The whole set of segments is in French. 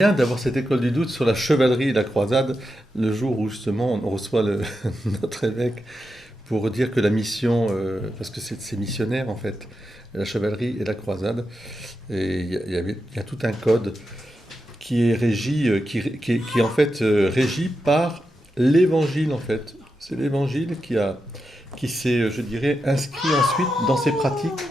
Bien d'avoir cette école du doute sur la chevalerie et la croisade le jour où justement on reçoit notre évêque pour dire que la mission, parce que c'est missionnaire en fait, la chevalerie et la croisade, et il y a tout un code qui est régi, qui est en fait régi par l'évangile en fait. C'est l'évangile qui s'est, je dirais, inscrit ensuite dans ses pratiques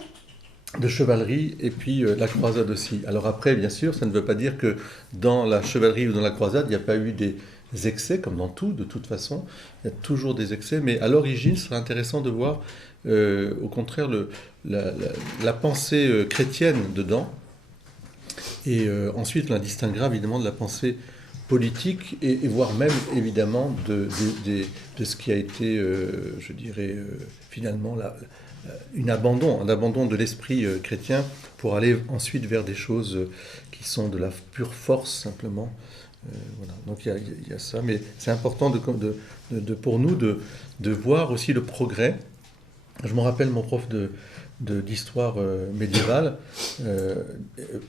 de chevalerie et puis la croisade aussi. Alors après, bien sûr, ça ne veut pas dire que dans la chevalerie ou dans la croisade, il n'y a pas eu des excès, comme dans tout, de toute façon. Il y a toujours des excès, mais à l'origine, ce serait intéressant de voir, au contraire, la pensée chrétienne dedans. Et ensuite, on la distinguera évidemment de la pensée politique et voire même évidemment de ce qui a été, je dirais, finalement un abandon de l'esprit chrétien pour aller ensuite vers des choses qui sont de la pure force simplement. Voilà. Donc il y a ça, mais c'est important pour nous de voir aussi le progrès. Je me rappelle mon prof d'histoire médiévale,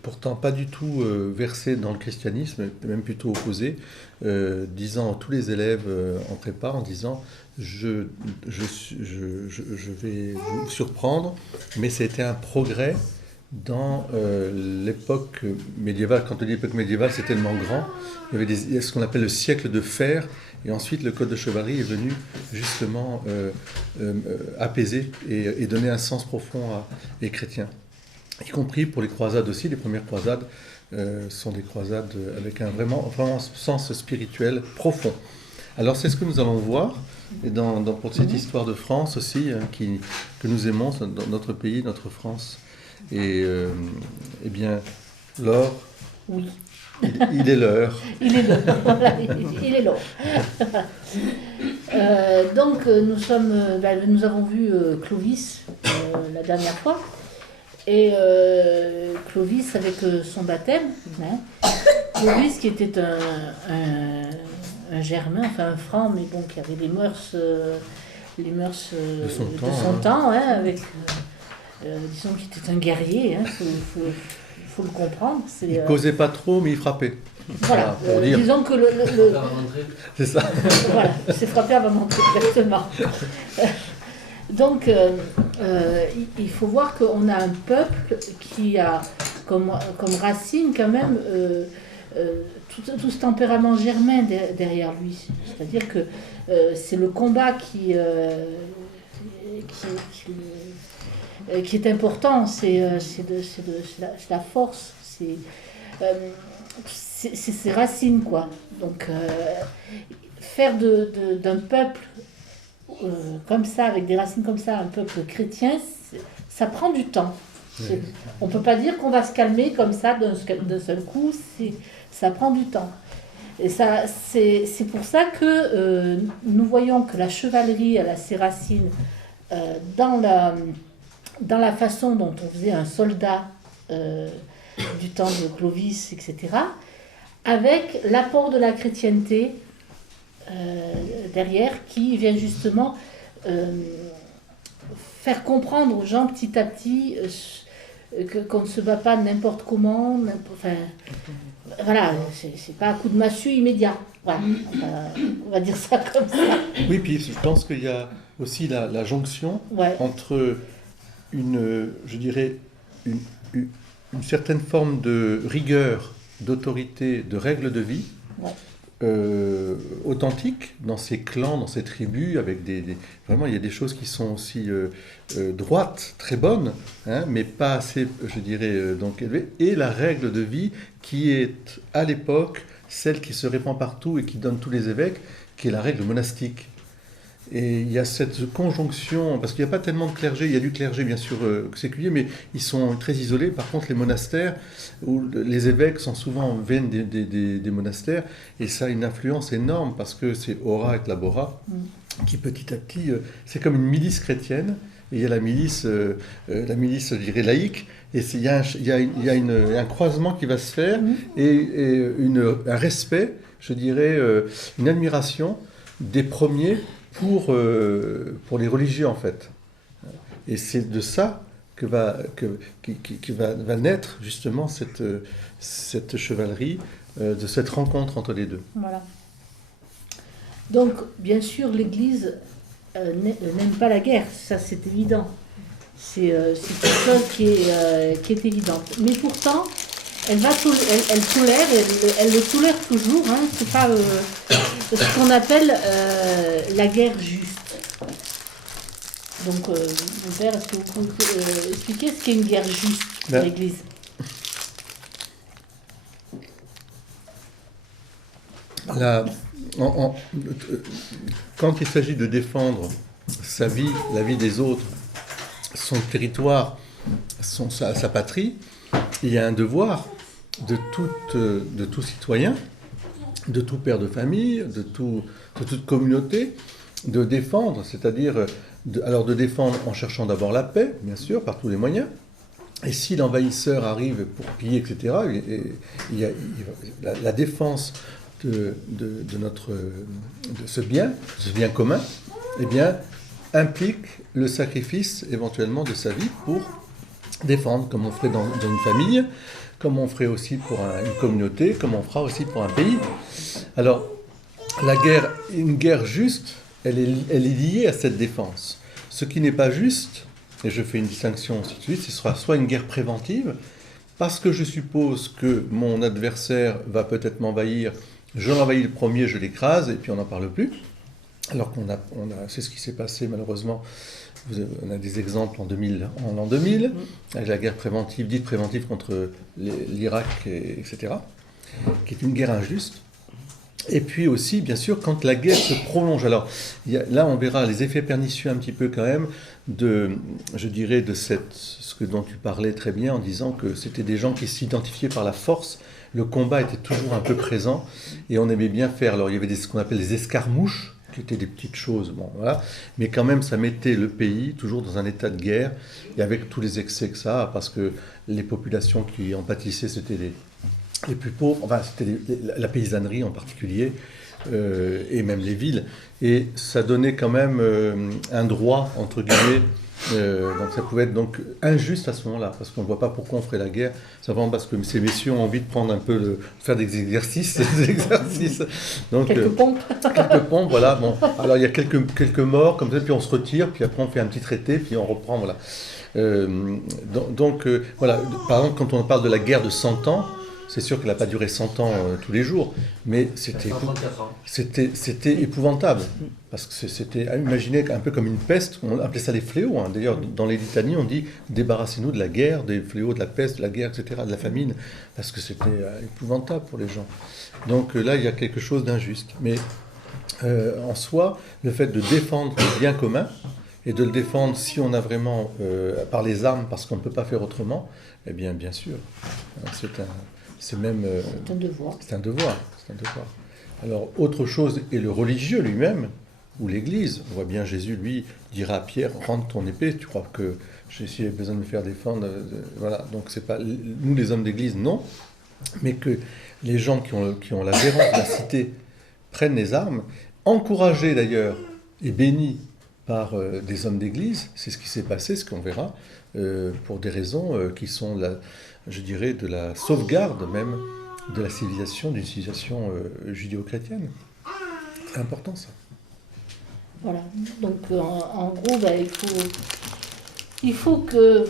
pourtant pas du tout versé dans le christianisme, même plutôt opposé, disant à tous les élèves en prépa, en disant je vais vous surprendre, mais c'était un progrès dans l'époque médiévale. Quand on dit l'époque médiévale, c'est tellement grand. Il y avait ce qu'on appelle le siècle de fer, et ensuite le code de chevalerie est venu justement apaiser et donner un sens profond les chrétiens. Y compris pour les croisades aussi. Les premières croisades sont des croisades avec un vraiment sens spirituel profond. Alors c'est ce que nous allons voir et pour cette histoire de France aussi, que nous aimons, dans notre pays, notre France. Et eh bien, Laure, Oui. il est l'heure. Il est l'heure. Voilà, il est l'heure. Donc, nous avons vu Clovis la dernière fois. Et Clovis avec son baptême. Hein. Clovis qui était un germain, enfin un franc, mais bon, qui avait les mœurs de son temps, hein, avec... disons qu'il était un guerrier, hein, faut le comprendre. Il ne causait pas trop, mais il frappait. Voilà, pour dire. Disons que C'est ça. Voilà, c'est frappé avant d'entrer, exactement. Donc, il faut voir qu'on a un peuple qui a comme racine quand même tout ce tempérament germain derrière lui. C'est-à-dire que c'est le combat qui est important, c'est la force, c'est ses racines, quoi. Donc, faire d'un peuple comme ça, avec des racines comme ça, un peuple chrétien, ça prend du temps. On ne peut pas dire qu'on va se calmer comme ça d'un seul coup, ça prend du temps. Et c'est pour ça que nous voyons que la chevalerie, elle a ses racines dans la façon dont on faisait un soldat du temps de Clovis, etc., avec l'apport de la chrétienté derrière, qui vient justement faire comprendre aux gens petit à petit qu'on ne se bat pas n'importe comment, enfin, voilà, c'est pas un coup de massue immédiat. Voilà, on va dire ça comme ça. Oui, puis je pense qu'il y a aussi la jonction entre je dirais, une certaine forme de rigueur, d'autorité, de règles de vie authentiques dans ces clans, dans ces tribus, avec vraiment il y a des choses qui sont aussi droites, très bonnes, hein, mais pas assez, je dirais, donc élevées, et la règle de vie qui est à l'époque celle qui se répand partout et qui donne tous les évêques, qui est la règle monastique. Et il y a cette conjonction, parce qu'il n'y a pas tellement de clergé, il y a du clergé bien sûr séculier, mais ils sont très isolés. Par contre, les monastères, où les évêques viennent des monastères, et ça a une influence énorme, parce que c'est Ora et Labora, qui petit à petit, c'est comme une milice chrétienne, et il y a la milice, je dirais, laïque, et il y a un croisement qui va se faire, et un respect, je dirais, une admiration des premiers, pour les religieux en fait. Et c'est de ça qui va naître justement cette chevalerie de cette rencontre entre les deux. Voilà. Donc, bien sûr, l'Église n'aime pas la guerre, ça c'est évident. C'est quelque chose qui est évidente. Mais pourtant, elle tolère, elle le tolère toujours. Hein. C'est pas ce qu'on appelle la guerre juste. Donc, mon père, est-ce que vous pouvez expliquer ce qu'est une guerre juste pour l'Église ? Quand il s'agit de défendre sa vie, la vie des autres, son territoire, sa patrie, il y a un devoir de tout citoyen, de tout père de famille, de toute communauté, de défendre, c'est-à-dire de défendre en cherchant d'abord la paix, bien sûr, par tous les moyens. Et si l'envahisseur arrive pour piller, etc., il y a la défense de ce bien commun, eh bien, implique le sacrifice éventuellement de sa vie pour défendre, comme on ferait dans une famille, comme on ferait aussi pour une communauté, comme on fera aussi pour un pays. Alors, une guerre juste, elle est liée à cette défense. Ce qui n'est pas juste, et je fais une distinction ainsi de suite, ce sera soit une guerre préventive, parce que je suppose que mon adversaire va peut-être m'envahir, je l'envahis le premier, je l'écrase, et puis on n'en parle plus. Alors c'est ce qui s'est passé malheureusement. On a des exemples en l'an 2000, avec la guerre dite préventive contre l'Irak, etc., qui est une guerre injuste. Et puis aussi, bien sûr, quand la guerre se prolonge. Alors, là, on verra les effets pernicieux un petit peu quand même je dirais, ce dont tu parlais très bien en disant que c'était des gens qui s'identifiaient par la force. Le combat était toujours un peu présent et on aimait bien faire. Alors, il y avait ce qu'on appelle les escarmouches, qui étaient des petites choses, bon, voilà. Mais quand même, ça mettait le pays toujours dans un état de guerre, et avec tous les excès que ça, parce que les populations qui en pâtissaient, c'était les plus pauvres, enfin, c'était la paysannerie en particulier, et même les villes. Et ça donnait quand même un droit, entre guillemets, donc ça pouvait être donc injuste à ce moment-là, parce qu'on ne voit pas pourquoi on ferait la guerre. C'est vraiment parce que ces messieurs ont envie de prendre un peu, faire des exercices. Donc, quelques pompes. Quelques pompes, voilà. Bon, alors il y a quelques morts, comme ça, puis on se retire, puis après on fait un petit traité, puis on reprend, voilà. Voilà. Par exemple, quand on parle de la guerre de 100 ans, c'est sûr qu'elle n'a pas duré 100 ans tous les jours, mais c'était épouvantable. Parce que c'était imaginé un peu comme une peste, on appelait ça les fléaux. Hein. D'ailleurs, dans les litanies, on dit débarrassez-nous de la guerre, des fléaux, de la peste, de la guerre, etc., de la famine, parce que c'était épouvantable pour les gens. Donc là, il y a quelque chose d'injuste. Mais en soi, le fait de défendre le bien commun, et de le défendre si on a vraiment, par les armes, parce qu'on ne peut pas faire autrement, eh bien sûr, c'est un devoir. C'est un devoir. Alors, autre chose est le religieux lui-même, ou l'Église. On voit bien Jésus, lui, dira à Pierre, rentre ton épée, tu crois que j'ai besoin de me faire défendre, voilà. Donc, c'est pas nous, les hommes d'Église, non, mais que les gens qui ont la gérance de la cité prennent les armes, encouragés d'ailleurs, et bénis par des hommes d'Église, c'est ce qui s'est passé, ce qu'on verra, pour des raisons qui sont, je dirais, de la sauvegarde même de la civilisation, d'une civilisation judéo-chrétienne. C'est important ça. Voilà, donc en gros, il faut que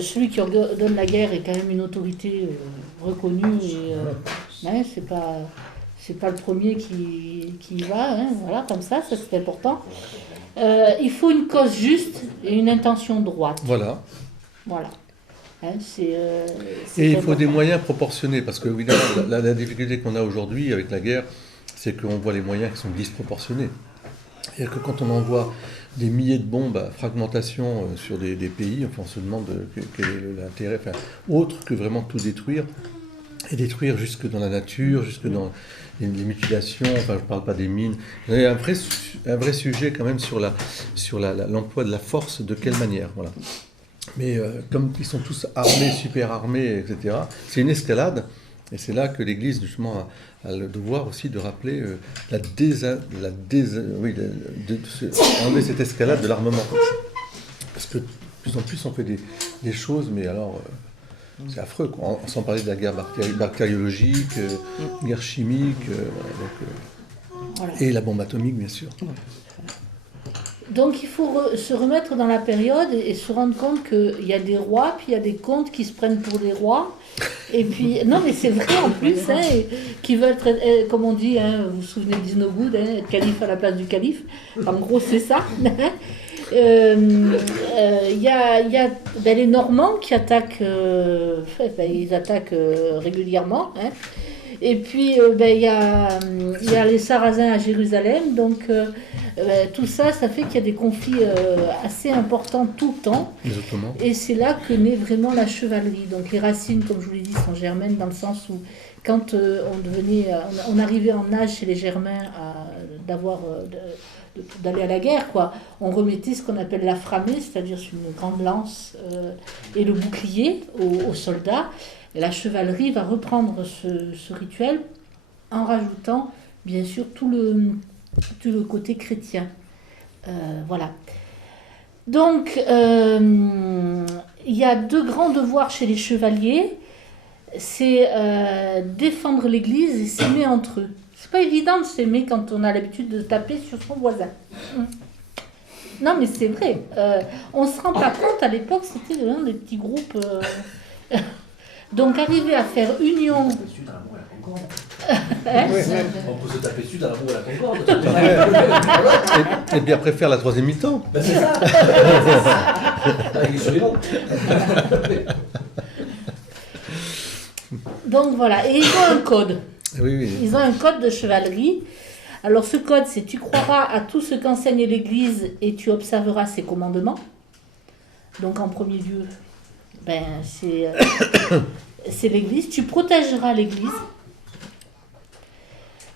celui qui ordonne la guerre ait quand même une autorité reconnue, et c'est pas le premier qui y va, hein, voilà, comme ça c'est important. Il faut une cause juste et une intention droite. Voilà. Hein, et il faut des moyens proportionnés, parce que évidemment, la difficulté qu'on a aujourd'hui avec la guerre, c'est qu'on voit les moyens qui sont disproportionnés. C'est-à-dire que quand on envoie des milliers de bombes à fragmentation sur des pays, enfin, on se demande quel est l'intérêt, autre que vraiment tout détruire, et détruire jusque dans la nature, jusque dans les mutilations, enfin je ne parle pas des mines. Il y a un vrai sujet quand même sur l'emploi de la force, de quelle manière, voilà. Mais comme ils sont tous armés, super armés, etc., c'est une escalade, et c'est là que l'Église justement a le devoir aussi de rappeler enlever cette escalade de l'armement. Parce que de plus en plus on fait des choses, mais alors C'est affreux, quoi. Sans parler de la guerre bactériologique, guerre chimique, Voilà. et la bombe atomique, bien sûr. Donc il faut se remettre dans la période et se rendre compte qu'il y a des rois, puis il y a des comtes qui se prennent pour des rois. Et puis, non mais c'est vrai en plus, qui veulent être, comme on dit, vous vous souvenez de Disnogood, être calife à la place du calife. En gros c'est ça. Il y a les Normands qui attaquent, ils attaquent régulièrement. Et puis il y a les Sarrasins à Jérusalem, donc tout ça fait qu'il y a des conflits assez importants tout le temps. Les Ottomans. Et c'est là que naît vraiment la chevalerie. Donc les racines, comme je vous l'ai dit, sont germaines dans le sens où quand on arrivait en âge chez les Germains d'aller à la guerre, quoi. On remettait ce qu'on appelle la framée, c'est-à-dire une grande lance et le bouclier aux soldats. Et la chevalerie va reprendre ce rituel en rajoutant, bien sûr, tout le côté chrétien. Voilà. Donc, il y a deux grands devoirs chez les chevaliers. C'est défendre l'Église et s'aimer entre eux. C'est pas évident de s'aimer quand on a l'habitude de taper sur son voisin. Non, mais c'est vrai. On se rend pas compte, à l'époque, c'était des petits groupes... Donc, arriver à faire union... On peut se taper dessus dans la roue à la Concorde. Et bien après faire la troisième mi-temps. Ben c'est ça. Avec les survivants. Donc voilà, et ils ont un code. Oui. Ils ont un code de chevalerie. Alors ce code, c'est tu croiras à tout ce qu'enseigne l'Église et tu observeras ses commandements. Donc en premier lieu, c'est l'Église. Tu protégeras l'Église.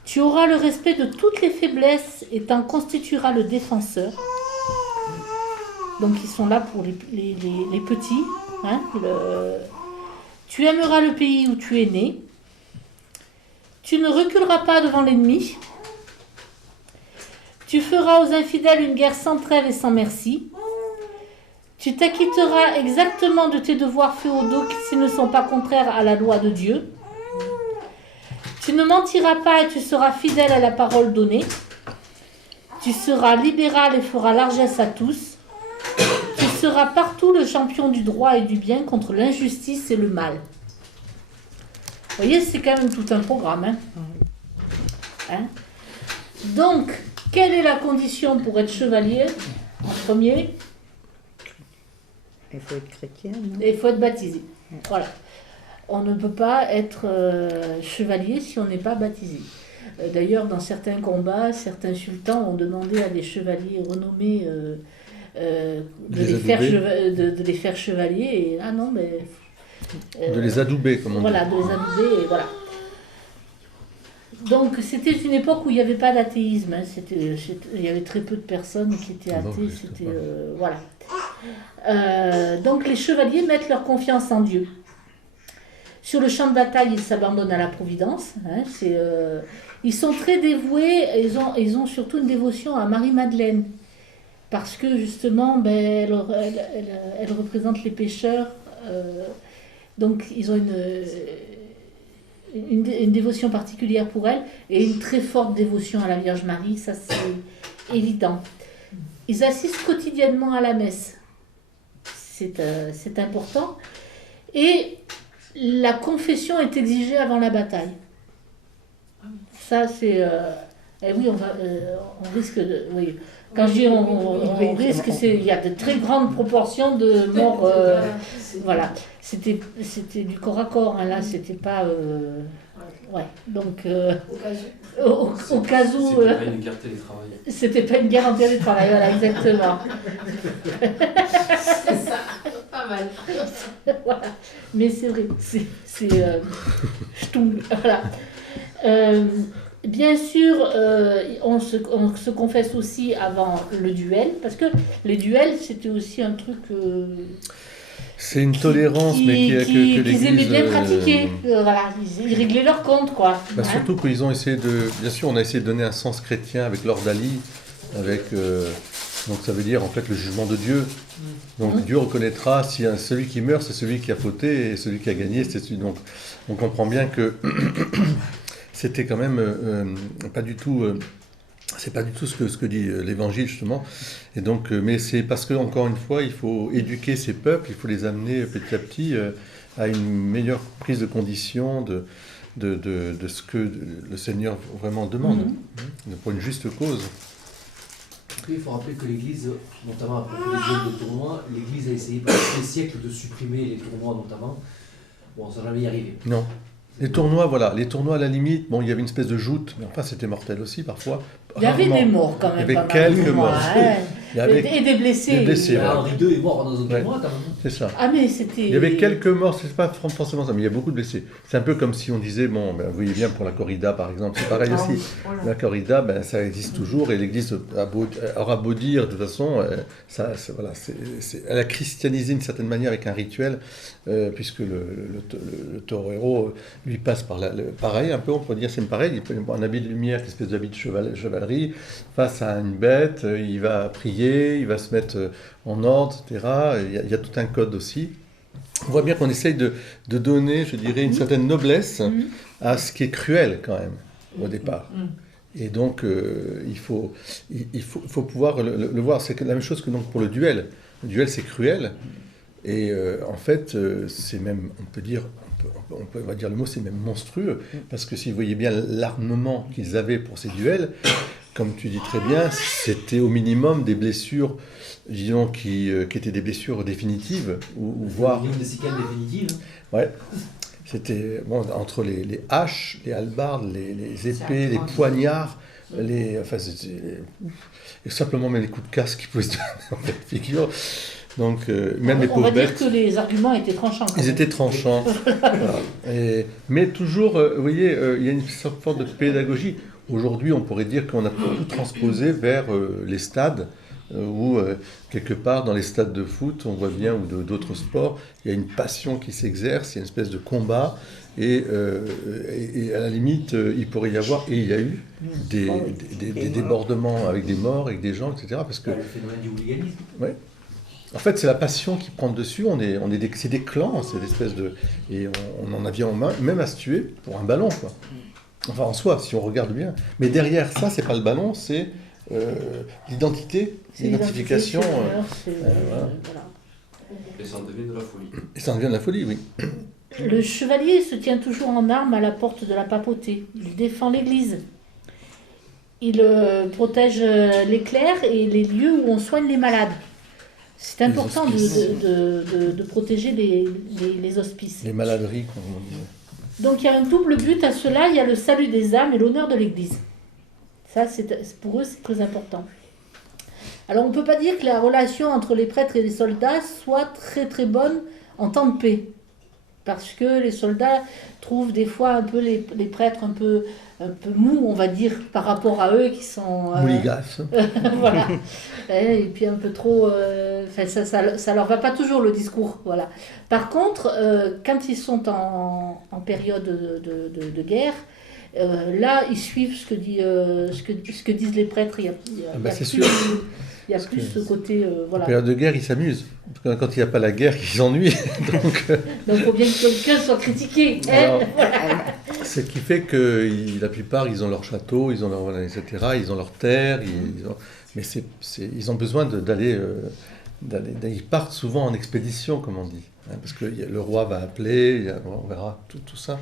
Tu auras le respect de toutes les faiblesses et t'en constitueras le défenseur. Donc ils sont là pour les petits. Tu aimeras le pays où tu es né. Tu ne reculeras pas devant l'ennemi. Tu feras aux infidèles une guerre sans trêve et sans merci. Tu t'acquitteras exactement de tes devoirs féodaux s'ils ne sont pas contraires à la loi de Dieu. Tu ne mentiras pas et tu seras fidèle à la parole donnée. Tu seras libéral et feras largesse à tous. Tu seras partout le champion du droit et du bien contre l'injustice et le mal. Vous voyez, c'est quand même tout un programme. Donc, quelle est la condition pour être chevalier? En premier, il faut être chrétien. Non? Il faut être baptisé. Voilà. On ne peut pas être chevalier si on n'est pas baptisé. D'ailleurs, dans certains combats, certains sultans ont demandé à des chevaliers renommés de les faire chevaliers. Et non, mais... de les adouber, comme on dit. Voilà, de les adouber, et voilà. Donc, c'était une époque où il n'y avait pas d'athéisme. Il y avait très peu de personnes qui étaient athées. Voilà. Donc, les chevaliers mettent leur confiance en Dieu. Sur le champ de bataille, ils s'abandonnent à la providence. Ils sont très dévoués. Ils ont surtout une dévotion à Marie-Madeleine. Parce que, justement, elle représente les pécheurs. Donc, ils ont une dévotion particulière pour elle et une très forte dévotion à la Vierge Marie, ça c'est évident. Ils assistent quotidiennement à la messe, c'est important. Et la confession est exigée avant la bataille. Ça c'est... oui, on risque de... Oui. Quand je dis on risque, il y a de très grandes proportions de morts. Voilà. C'était du corps à corps, là, c'était pas... ouais, donc... au cas où... C'était pas une guerre télétravail. C'était pas une guerre en télétravail, voilà, exactement. C'est ça, pas mal. Voilà. Mais c'est vrai, voilà. Bien sûr, on se confesse aussi avant le duel, parce que les duels, c'était aussi un truc... c'est une tolérance, mais que l'Église... qu'ils aimaient bien pratiquer. Voilà, ils réglaient leur compte, quoi. Surtout qu'ils ont essayé de... Bien sûr, on a essayé de donner un sens chrétien avec l'ordalie, avec Donc ça veut dire en fait le jugement de Dieu. Donc Dieu reconnaîtra si celui qui meurt, c'est celui qui a fauté, et celui qui a gagné, c'est celui. Donc on comprend bien que c'était quand même pas du tout. C'est pas du tout ce que dit l'Évangile justement. Et donc, mais c'est parce que encore une fois, il faut éduquer ces peuples, il faut les amener petit à petit à une meilleure prise de condition de ce que le Seigneur vraiment demande, pour une juste cause. Après, il faut rappeler que l'Église, notamment à propos des jeux de tournois, l'Église a essayé pendant des siècles de supprimer les tournois notamment. Bon, ça n'a jamais y arrivé. Non. Les tournois, voilà. Les tournois, à la limite, bon, il y avait une espèce de joute, mais enfin, c'était mortel aussi, parfois. Il y avait Rarement. des morts, quand même. Il y avait quelques morts. Il y avait... Et des blessés. Des blessés, Ah, ouais. Henri II est mort dans un tournoi, quand même. C'est ça. Ah, mais c'était... Il y avait quelques morts, c'est pas forcément ça, mais il y a beaucoup de blessés. C'est un peu comme si on disait, bon, ben, vous voyez bien pour la corrida, par exemple, c'est pareil aussi. La corrida, ben, ça existe toujours, et l'Église aura beau dire, de toute façon, voilà, elle a christianisé d'une certaine manière avec un rituel, puisque le torero, lui, passe par pareil, un peu, on peut dire, c'est pareil, il peut avoir un habit de lumière, une espèce d'habit de chevalerie, face à une bête, il va prier, il va se mettre en ordre, etc. Il y a tout un code aussi. On voit bien qu'on essaye de donner, je dirais, une certaine noblesse à ce qui est cruel quand même, au départ. Et donc, il faut pouvoir le voir. C'est la même chose que donc, pour le duel. Le duel, c'est cruel. Et en fait, c'est même, on va dire le mot, c'est même monstrueux. Parce que si vous voyez bien l'armement qu'ils avaient pour ces duels, comme tu dis très bien, c'était au minimum des blessures, disons, qui étaient des blessures définitives, ou voire... Des séquelles définitives. Ouais. C'était entre les haches, les hallebardes, les épées, les poignards, et simplement même les coups de casse qui pouvaient se donner en fait, figure. Donc, même les pauvres bêtes. On va dire que les arguments étaient tranchants. Ils étaient tranchants. Voilà. Mais toujours, vous voyez, il y a une sorte de pédagogie. Aujourd'hui, on pourrait dire qu'on a tout transposé vers les stades, où quelque part dans les stades de foot, on voit bien, ou d'autres sports, il y a une passion qui s'exerce, il y a une espèce de combat, et à la limite, il pourrait y avoir, et il y a eu, des débordements avec des morts, avec des gens, etc. Parce que, le phénomène du hooliganisme. Ouais. En fait, c'est la passion qui prend le dessus, c'est des clans, c'est des espèces de... Et on en vient même à se tuer pour un ballon, quoi. Enfin, en soi, si on regarde bien. Mais derrière ça, c'est pas le ballon, c'est l'identité, l'identification. Voilà. Et ça en devient de la folie. Et ça en devient de la folie, oui. Le chevalier se tient toujours en armes à la porte de la papauté. Il défend l'Église. Il protège les clercs et les lieux où on soigne les malades. C'est important de protéger les hospices. Les maladeries, comme on dit. Donc il y a un double but à cela, il y a le salut des âmes et l'honneur de l'Église. Ça, pour eux, c'est très important. Alors on ne peut pas dire que la relation entre les prêtres et les soldats soit très très bonne en temps de paix. Parce que les soldats trouvent des fois un peu les prêtres un peu mous, on va dire, par rapport à eux qui sont... Mouligas. Voilà. Et puis un peu trop... ça leur va pas toujours le discours. Voilà. Par contre, quand ils sont en période de guerre, là, ils suivent ce que disent les prêtres. C'est sûr. Il y a plus ce côté... voilà. En période de guerre, ils s'amusent. Quand il n'y a pas la guerre, ils s'ennuient. Donc, il faut bien que quelqu'un soit critiqué. Alors, ce qui fait que la plupart, ils ont leur château, ils ont leur, etc., ils ont leur terre, mais ils ont besoin d'aller... Ils partent souvent en expédition, comme on dit. Parce que le roi va appeler, on verra tout ça.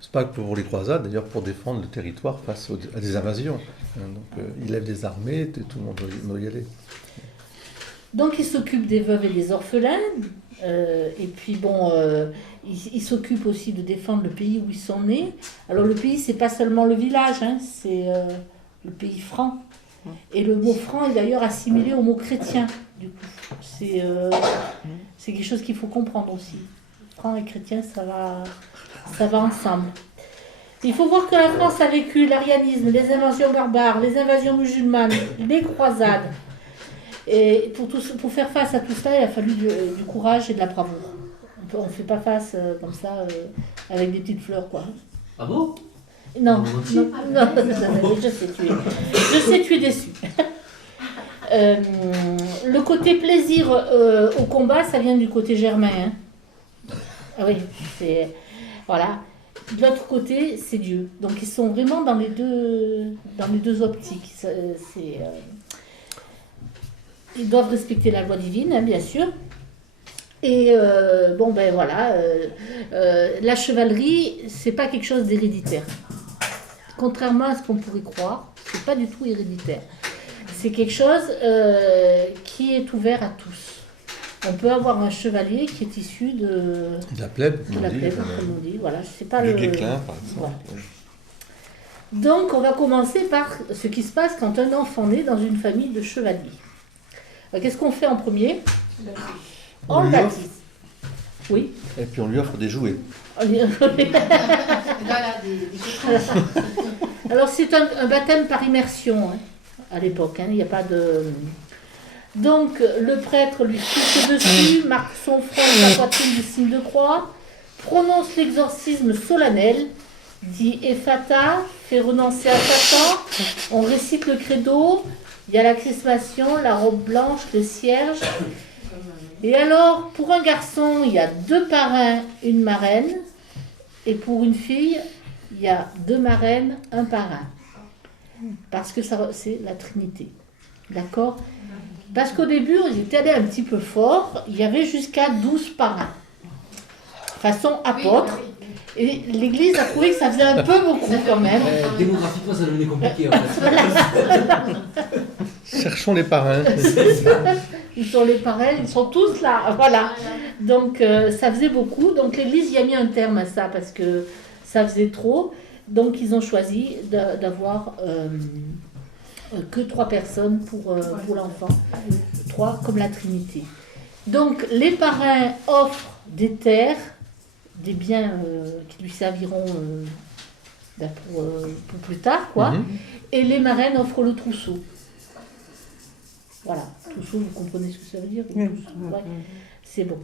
C'est pas que pour les croisades, d'ailleurs pour défendre le territoire face à des invasions. Donc il lève des armées, tout le monde doit y aller. Donc il s'occupe des veuves et des orphelins, et puis il s'occupe aussi de défendre le pays où ils sont nés. Alors le pays, c'est pas seulement le village, c'est le pays franc. Et le mot franc est d'ailleurs assimilé au mot chrétien, du coup. C'est quelque chose qu'il faut comprendre aussi. Franc et chrétien, ça va ensemble. Il faut voir que la France a vécu l'arianisme, les invasions barbares, les invasions musulmanes, les croisades. Et pour faire face à tout ça, il a fallu du courage et de la bravoure. On ne fait pas face comme ça avec des petites fleurs, quoi. Ah bon? Non, je sais, tu es déçu. Le côté plaisir au combat, ça vient du côté germain. Hein. Ah oui, c'est... Voilà. De l'autre côté, c'est Dieu. Donc ils sont vraiment dans les deux optiques. Ils doivent respecter la loi divine, hein, bien sûr. Et bon, ben voilà, la chevalerie, c'est pas quelque chose d'héréditaire. Contrairement à ce qu'on pourrait croire, c'est pas du tout héréditaire. C'est quelque chose qui est ouvert à tous. On peut avoir un chevalier qui est issu de la plèbe, comme on dit. Voilà, c'est pas du le Guesclin, par exemple. Voilà. Donc, on va commencer par ce qui se passe quand un enfant naît dans une famille de chevaliers. Alors, qu'est-ce qu'on fait en premier? On le baptise. Oui. Et puis on lui offre des jouets. Alors, c'est un baptême par immersion, hein, à l'époque. Hein, il n'y a pas de... Donc, le prêtre lui souffle dessus, marque son front et sa poitrine du signe de croix, prononce l'exorcisme solennel, dit Ephata, fait renoncer à Satan, on récite le credo, il y a la crispation, la robe blanche, le cierge. Et alors, pour un garçon, il y a 2 parrains, une marraine, et pour une fille, il y a 2 marraines, un parrain. Parce que ça, c'est la Trinité. D'accord? Parce qu'au début, ils étaient allés un petit peu fort, il y avait jusqu'à 12 parrains, façon apôtre, et l'Église a trouvé que ça faisait un peu beaucoup quand même. Démographiquement, ça devenait compliqué en fait. Cherchons les parrains. Ils sont les parrains, ils sont tous là, voilà. Donc ça faisait beaucoup, donc l'Église y a mis un terme à ça parce que ça faisait trop, donc ils ont choisi d'avoir... que 3 personnes pour l'enfant, 3 comme la Trinité. Donc les parrains offrent des terres, des biens qui lui serviront pour plus tard, quoi. Et les marraines offrent le trousseau. Voilà, trousseau, vous comprenez ce que ça veut dire? Ouais, c'est bon.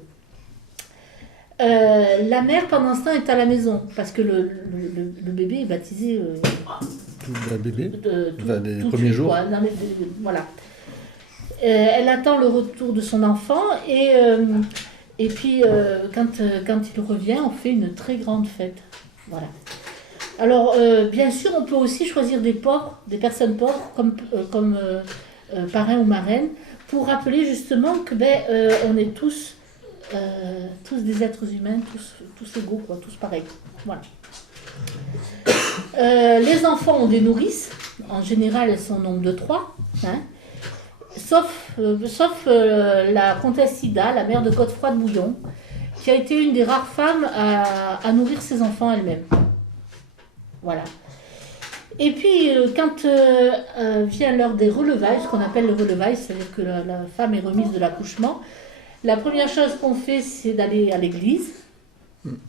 La mère, pendant ce temps, est à la maison parce que le bébé est baptisé. Un bébé, les tout premiers jours. Quoi, voilà. Elle attend le retour de son enfant et puis quand il revient, on fait une très grande fête. Voilà. Alors, bien sûr, on peut aussi choisir des pauvres, des personnes pauvres comme parrain ou marraine pour rappeler justement que on est tous des êtres humains, tous égaux, quoi, tous pareils. Voilà. Les enfants ont des nourrices, en général elles sont au nombre de 3, hein, sauf la comtesse Ida, la mère de Godefroy de Bouillon, qui a été une des rares femmes à nourrir ses enfants elle-même. Voilà. Et puis quand vient l'heure des relevailles, ce qu'on appelle le relevail, c'est-à-dire que la femme est remise de l'accouchement, la première chose qu'on fait c'est d'aller à l'église,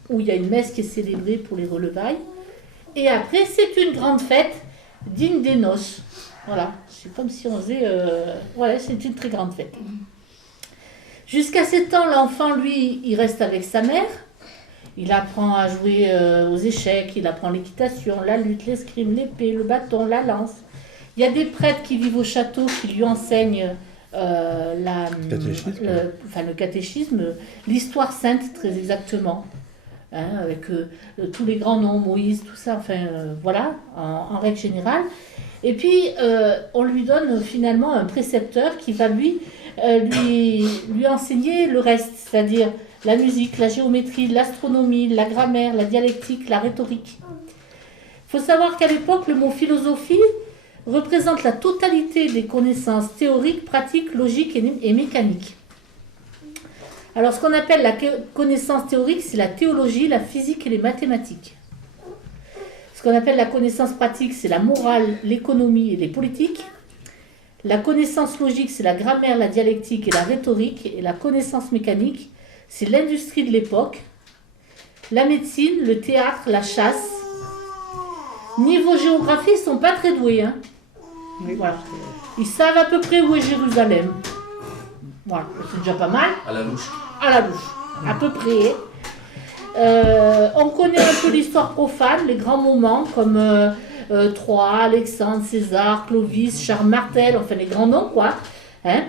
où il y a une messe qui est célébrée pour les relevailles. Et après, c'est une grande fête digne des noces. Voilà, c'est comme si on faisait... voilà, c'est une très grande fête. Jusqu'à 7 ans, l'enfant, lui, il reste avec sa mère. Il apprend à jouer aux échecs, il apprend l'équitation, la lutte, l'escrime, l'épée, le bâton, la lance. Il y a des prêtres qui vivent au château qui lui enseignent le catéchisme, l'histoire sainte, très exactement. Hein, avec tous les grands noms, Moïse, tout ça, enfin voilà, en règle générale. Et puis on lui donne finalement un précepteur qui va lui enseigner le reste, c'est-à-dire la musique, la géométrie, l'astronomie, la grammaire, la dialectique, la rhétorique. Il faut savoir qu'à l'époque, le mot philosophie représente la totalité des connaissances théoriques, pratiques, logiques et mécaniques. Alors, ce qu'on appelle la connaissance théorique, c'est la théologie, la physique et les mathématiques. Ce qu'on appelle la connaissance pratique, c'est la morale, l'économie et les politiques. La connaissance logique, c'est la grammaire, la dialectique et la rhétorique. Et la connaissance mécanique, c'est l'industrie de l'époque, la médecine, le théâtre, la chasse. Niveau géographie, ils ne sont pas très doués. Hein. Voilà. Ils savent à peu près où est Jérusalem. Voilà, c'est déjà pas mal. À la louche. À la louche, à peu près. On connaît un peu l'histoire profane, les grands moments comme Troie, Alexandre, César, Clovis, Charles Martel, enfin les grands noms quoi. Hein?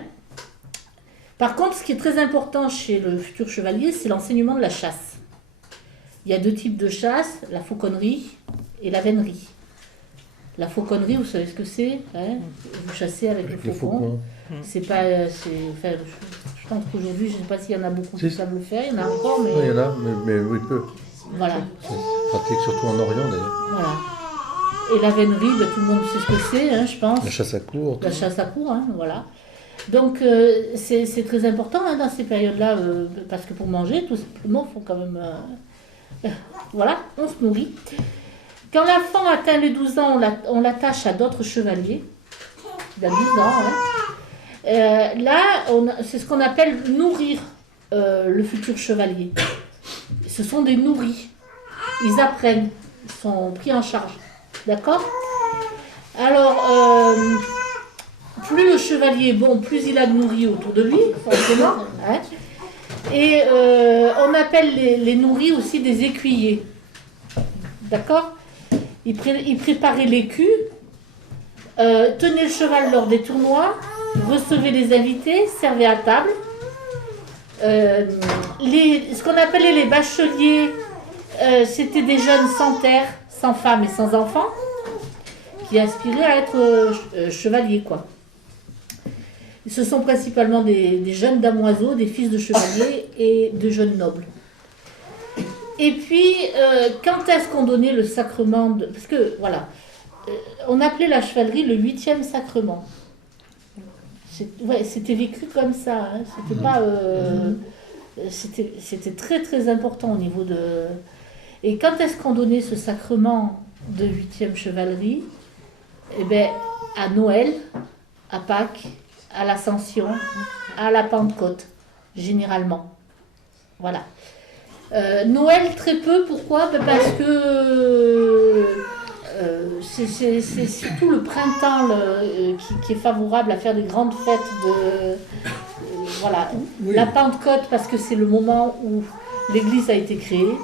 Par contre, ce qui est très important chez le futur chevalier, c'est l'enseignement de la chasse. Il y a deux types de chasse, la fauconnerie et la vénerie. La fauconnerie, vous savez ce que c'est, hein? Vous chassez avec le faucon. C'est pas, enfin, je pense qu'aujourd'hui, je ne sais pas s'il y en a beaucoup qui savent le faire, il y en a encore, mais... Oui, il y en a, mais oui, peu. Voilà. C'est pratique surtout en Orient d'ailleurs. Voilà. Et la vénerie, ben, tout le monde sait ce que c'est, hein, je pense. La chasse à courre. La chasse à courre, hein, voilà. Donc, c'est très important hein, dans ces périodes-là, parce que pour manger, tout simplement, il faut quand même... voilà, on se nourrit. Quand l'enfant atteint les 12 ans, on l'attache à d'autres chevaliers. Il a 12 ans, hein. Là, c'est ce qu'on appelle nourrir le futur chevalier. Ce sont des nourris. Ils apprennent, ils sont pris en charge. D'accord? Alors, plus le chevalier est bon, plus il a de nourris autour de lui, forcément. Hein. Et on appelle les nourris aussi des écuyers. D'accord? Ils préparaient l'écu, tenaient le cheval lors des tournois, recevaient les invités, servaient à table. Ce qu'on appelait les bacheliers, c'était des jeunes sans terre, sans femme et sans enfants, qui aspiraient à être chevaliers, quoi. Ce sont principalement des jeunes damoiseaux, des fils de chevaliers et de jeunes nobles. Et puis, quand est-ce qu'on donnait le sacrement de... Parce que, voilà, on appelait la chevalerie le 8e sacrement. Ouais, c'était vécu comme ça. Hein. C'était pas... c'était très, très important au niveau de... Et quand est-ce qu'on donnait ce sacrement de 8e chevalerie? Eh bien, à Noël, à Pâques, à l'Ascension, à la Pentecôte, généralement. Voilà. Noël, très peu. Pourquoi? Parce que c'est surtout le printemps qui est favorable à faire des grandes fêtes de... voilà. Oui. La Pentecôte, parce que c'est le moment où l'Église a été créée.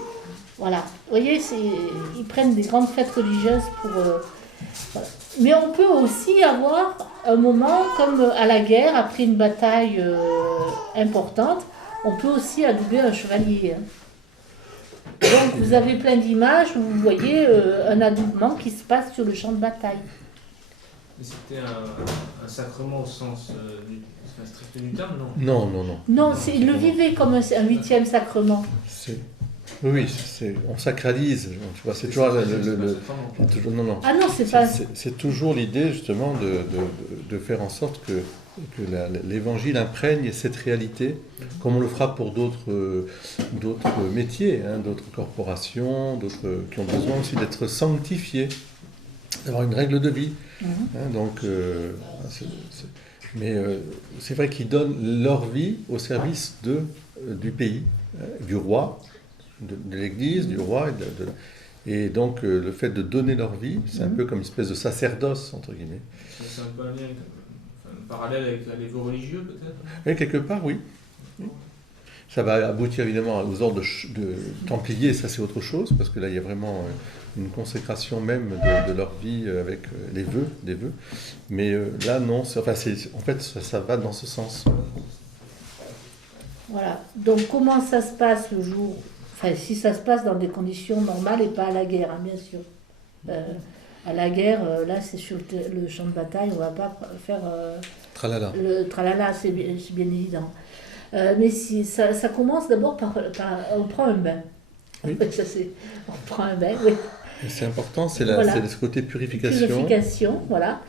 Voilà. Vous voyez, ils prennent des grandes fêtes religieuses pour... voilà. Mais on peut aussi avoir un moment comme à la guerre, après une bataille importante, on peut aussi adouber un chevalier. Donc vous avez plein d'images où vous voyez un adoubement qui se passe sur le champ de bataille. Mais c'était un sacrement au sens strict du terme, non? Non, non, non. Non, il le vivait comme un 8e sacrement. Oui, on sacralise. Tu vois, c'est toujours toujours, non, non. Ah non, c'est pas... C'est toujours l'idée, justement, de faire en sorte que l'Évangile imprègne cette réalité, comme on le fera pour d'autres métiers, hein, d'autres corporations, d'autres qui ont besoin aussi d'être sanctifiés, d'avoir une règle de vie. Hein, donc, mais c'est vrai qu'ils donnent leur vie au service du pays, du roi, de l'Église, du roi. Et donc, le fait de donner leur vie, c'est un peu comme une espèce de sacerdoce, entre guillemets. C'est un peu un parallèle avec les vœux religieux, peut-être? Et quelque part, oui. Ça va aboutir évidemment aux ordres de Templiers, ça c'est autre chose, parce que là, il y a vraiment une consécration même de leur vie avec des vœux. Mais là, non, en fait, ça va dans ce sens. Voilà. Donc, comment ça se passe le jour? Enfin, si ça se passe dans des conditions normales et pas à la guerre, hein, bien sûr. À la guerre, là, c'est sur le champ de bataille, on ne va pas faire tralala. Le tralala, c'est bien évident. Mais si, ça commence d'abord par on prend un bain. Oui. On prend un bain, oui. Et c'est important, c'est ce côté purification. Purification, voilà.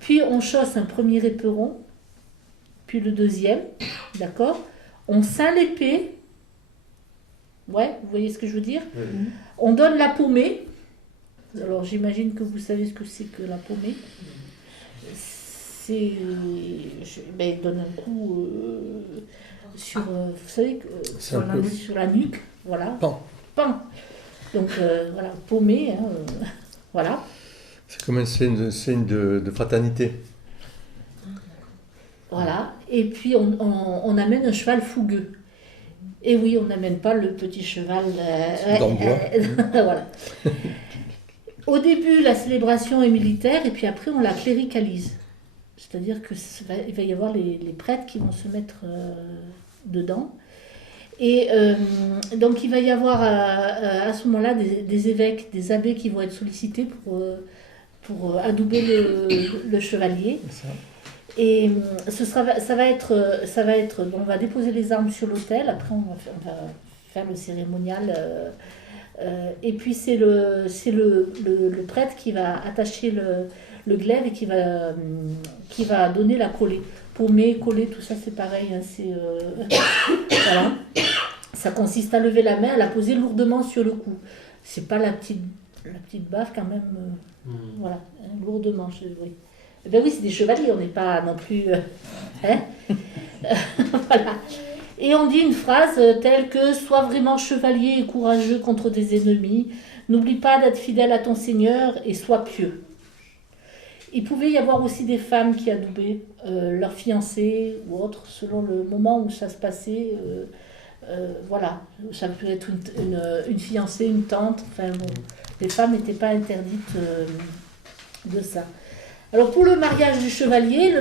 Puis on chausse un premier éperon, puis le deuxième, d'accord? On ceint l'épée. Ouais, vous voyez ce que je veux dire? Oui. On donne la paumée. Alors j'imagine que vous savez ce que c'est que la paumée. Il donne un coup sur, vous savez, sur la nuque, voilà. Pan. Donc voilà, paumée, hein, voilà. C'est comme un signe de fraternité. Voilà, et puis on amène un cheval fougueux. Et oui, on n'amène pas le petit cheval d'ambois. Voilà. Au début, la célébration est militaire, et puis après, on la cléricalise. C'est-à-dire qu'il va y avoir les prêtres qui vont se mettre dedans. Et donc il va y avoir à ce moment-là des évêques, des abbés qui vont être sollicités pour adouber le chevalier. Et ça va être, on va déposer les armes sur l'autel, après on va faire le cérémonial. Et puis c'est le prêtre qui va attacher le glaive et qui va donner la collée. Paumer, coller, tout ça c'est pareil. Hein, voilà. Ça consiste à lever la main, à la poser lourdement sur le cou. C'est pas la petite baffe quand même. Voilà, hein, lourdement. Oui. Eh ben oui, c'est des chevaliers, on n'est pas non plus. Hein. Voilà. Et on dit une phrase telle que « Sois vraiment chevalier et courageux contre tes ennemis, n'oublie pas d'être fidèle à ton Seigneur et sois pieux. » Il pouvait y avoir aussi des femmes qui adoubaient leur fiancé ou autre, selon le moment où ça se passait. Voilà, ça peut être une fiancée, une tante. Enfin, bon, les femmes n'étaient pas interdites de ça. Alors pour le mariage du chevalier,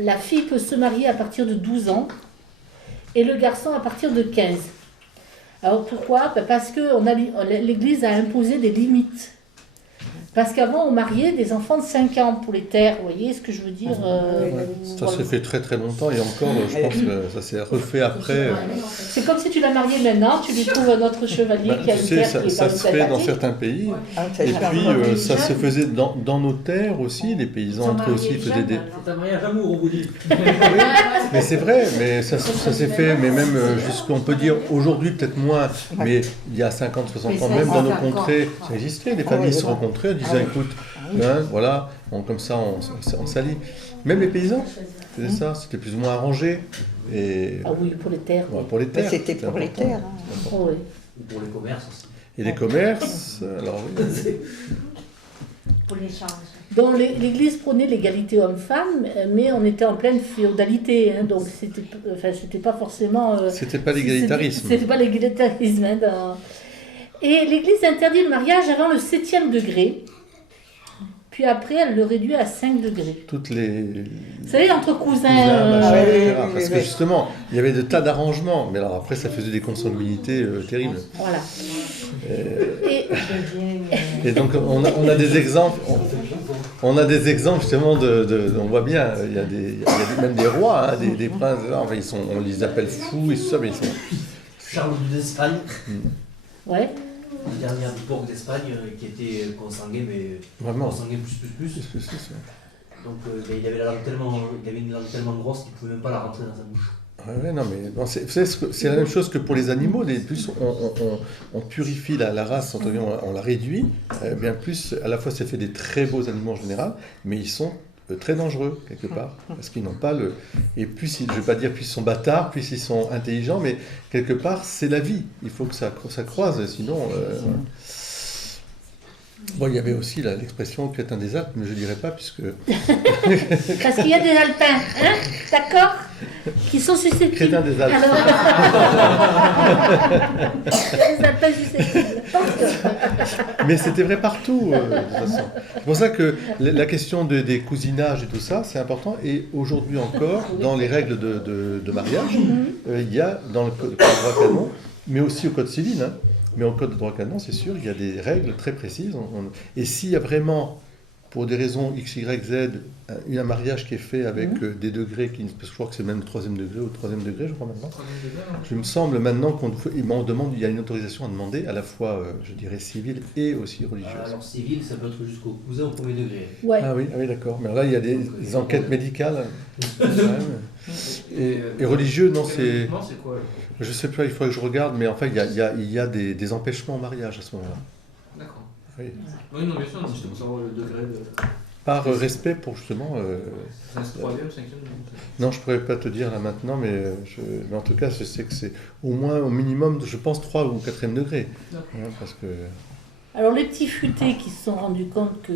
la fille peut se marier à partir de 12 ans et le garçon à partir de 15. Alors pourquoi ? Parce que l'Église a imposé des limites. Parce qu'avant, on mariait des enfants de 5 ans pour les terres, vous voyez ce que je veux dire Ça s'est fait très très longtemps et encore, je pense que ça s'est refait après. C'est comme si tu l'as marié maintenant, tu lui trouves un autre chevalier qui a une terre qui est ça se fait dans certains pays. Et puis, ça se faisait dans nos terres aussi, les paysans entre eux aussi faisaient des... C'est un mariage amour, on vous dit. Oui, mais c'est vrai, mais ça s'est fait, mais même jusqu'on peut dire aujourd'hui peut-être moins, mais il y a 50, 60 ans, même dans nos contrées, ça existait, les familles se rencontraient, disaient écoute, hein, voilà, comme ça on s'allie. Même les paysans faisaient ça, c'était plus ou moins arrangé. Et, ah oui, pour les terres. Ouais, pour les terres. C'était pour les terres. Hein. Oh, oui. Ou pour les commerces aussi. Et les commerces, alors oui. Pour l'échange. Donc l'Église prônait l'égalité homme-femme, mais on était en pleine féodalité, hein, donc c'était pas forcément... c'était pas l'égalitarisme. C'était pas l'égalitarisme. Hein, Et l'Église interdit le mariage avant le 7e degré, puis après elle le réduit à 5 degrés. Toutes les... Vous savez, entre cousins... machin, etc. Parce que justement, il y avait de tas d'arrangements, mais alors après ça faisait des consanguinités terribles. Voilà. Et donc on a des exemples... On a des exemples justement on voit bien, il y a même des rois, hein, des princes, enfin, on les appelle fous et tout ça, mais ils sont... Charles II d'Espagne. Ouais. Le dernier habitant d'Espagne qui était consanguin, mais vraiment consanguin plus. Donc il avait une langue tellement grosse qu'il ne pouvait même pas la rentrer dans sa bouche. Ouais, non, mais bon, c'est la même chose que pour les animaux. Plus on purifie la race, on la réduit, bien plus, à la fois ça fait des très beaux animaux en général, mais ils sont très dangereux quelque part, parce qu'ils n'ont pas le... Et plus, je ne vais pas dire plus ils sont bâtards, plus ils sont intelligents, mais quelque part c'est la vie, il faut que ça croise, sinon... Bon, il y avait aussi l'expression crétin des Alpes, mais je ne dirais pas puisque... Parce qu'il y a des Alpins, hein, d'accord, qui sont susceptibles. Crétin des Alpes. Les Alpins susceptibles. Mais c'était vrai partout, de toute façon. C'est pour ça que la question des cousinages et tout ça, c'est important. Et aujourd'hui encore, dans les règles de mariage, il y a dans le code de droit canon, mais aussi au code civil, hein, mais au code de droit canon, c'est sûr, il y a des règles très précises. Et s'il y a vraiment, pour des raisons X, Y, Z, un mariage qui est fait avec des degrés, parce que je crois que c'est même le 3e degré ou le 3e degré, je crois maintenant. Il me semble maintenant il y a une autorisation à demander à la fois, je dirais, civile et aussi religieuse. Alors civil, ça peut être jusqu'au cousin au 1er degré. Ouais. Ah oui, d'accord. Mais là, il y a des enquêtes médicales. Et religieux, non, c'est... c'est quoi? Je sais pas, il faudrait que je regarde, mais enfin, il y a des empêchements au mariage à ce moment-là. D'accord. Oui. Oui, non, bien sûr, c'est pour savoir le degré de... Par respect pour justement... C'est 3e, 5e? Non, je pourrais pas te dire là maintenant, mais en tout cas, je sais que c'est au moins, au minimum, je pense, 3 ou 4e degré. Hein, parce que... Alors, les petits futés qui se sont rendus compte que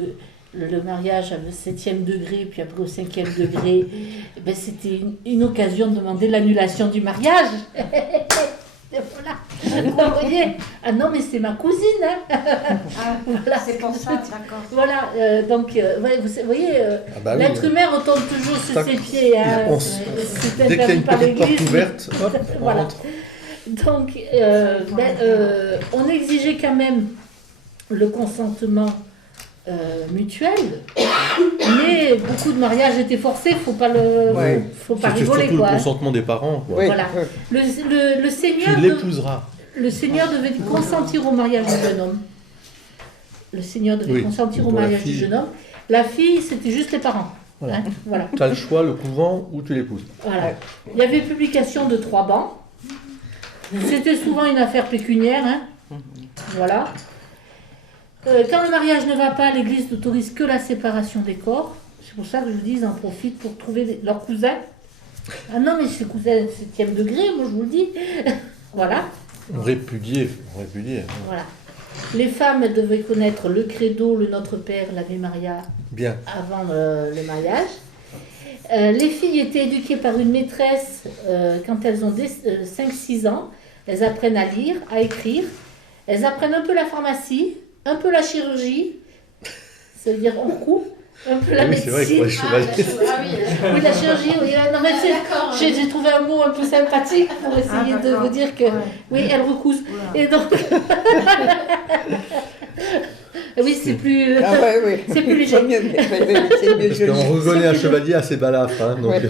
le mariage avait 7e degré, puis après au 5e degré, ben c'était une occasion de demander l'annulation du mariage. Et voilà. Vous voyez? Ah non, mais c'est ma cousine. Hein. Ah, Voilà. c'est pour ça, d'accord. Voilà, donc, vous voyez, Ah bah oui, l'être humain retombe toujours sur Tac. ses pieds. Hein. Dès C'est qu'il y a interdit une par petite porte l'Église. ouverte, hop, on Voilà. rentre. Donc, on exigeait quand même le consentement mutuel, mais beaucoup de mariages étaient forcés, faut pas Ouais. faut pas C'était rigoler surtout quoi. le Hein. consentement des parents. Quoi. Oui, Voilà. oui. Le Tu Seigneur l'épouseras. le Seigneur devait consentir au mariage du jeune homme. Le Seigneur devait Oui. consentir au Pour la mariage du fille. jeune homme. La fille, c'était juste les parents. Voilà. Hein, voilà. Tu as le choix, le couvent, ou tu l'épouses. Voilà. Il y avait publication de 3 bancs. C'était souvent une affaire pécuniaire. Hein. Voilà. Quand le mariage ne va pas, l'Église n'autorise que la séparation des corps. C'est pour ça que je vous dis, ils en profitent pour trouver leurs cousins. Ah non, mais c'est cousin 7e degré, moi je vous le dis. Voilà. On répudiait. Voilà. Les femmes elles devaient connaître le credo, le Notre Père, l'Ave Maria Bien. avant le mariage. Les filles étaient éduquées par une maîtresse quand elles ont 5-6 ans. Elles apprennent à lire, à écrire. Elles apprennent un peu la pharmacie, un peu la chirurgie. Ça veut dire on coupe. Un peu la Ah oui, c'est vrai que pour les médecine. chevaliers. Oui, la chirurgie, oui. Non, mais d'accord. j'ai trouvé un mot un peu sympathique pour essayer de d'accord. vous dire que, oui, elles recousent. Et donc, oui, c'est plus, Ah ouais, oui. c'est plus léger. C'est mieux, c'est mieux Parce joli. qu'on reconnaît un chevalier assez balafre. Hein, donc, Ouais.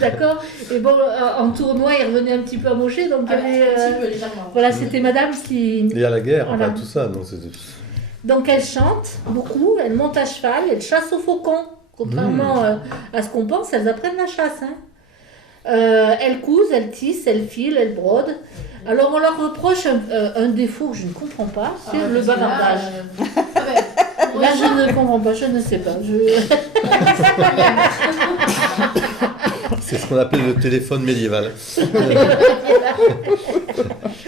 D'accord. Et bon, en tournoi, il revenait un petit peu amoché, donc il y avait, Un petit peu légèrement. voilà, c'était madame qui... il y a la guerre, Voilà. enfin, tout ça. Donc Donc elle chante beaucoup, elle monte à cheval, elle chasse au faucon. Contrairement à ce qu'on pense, elles apprennent la chasse. Hein. Elles cousent, elles tissent, elles filent, elles brodent. Alors on leur reproche un défaut que je ne comprends pas, c'est le bavardage. Là je ne comprends pas, je ne sais pas. c'est ce qu'on appelle le téléphone médiéval.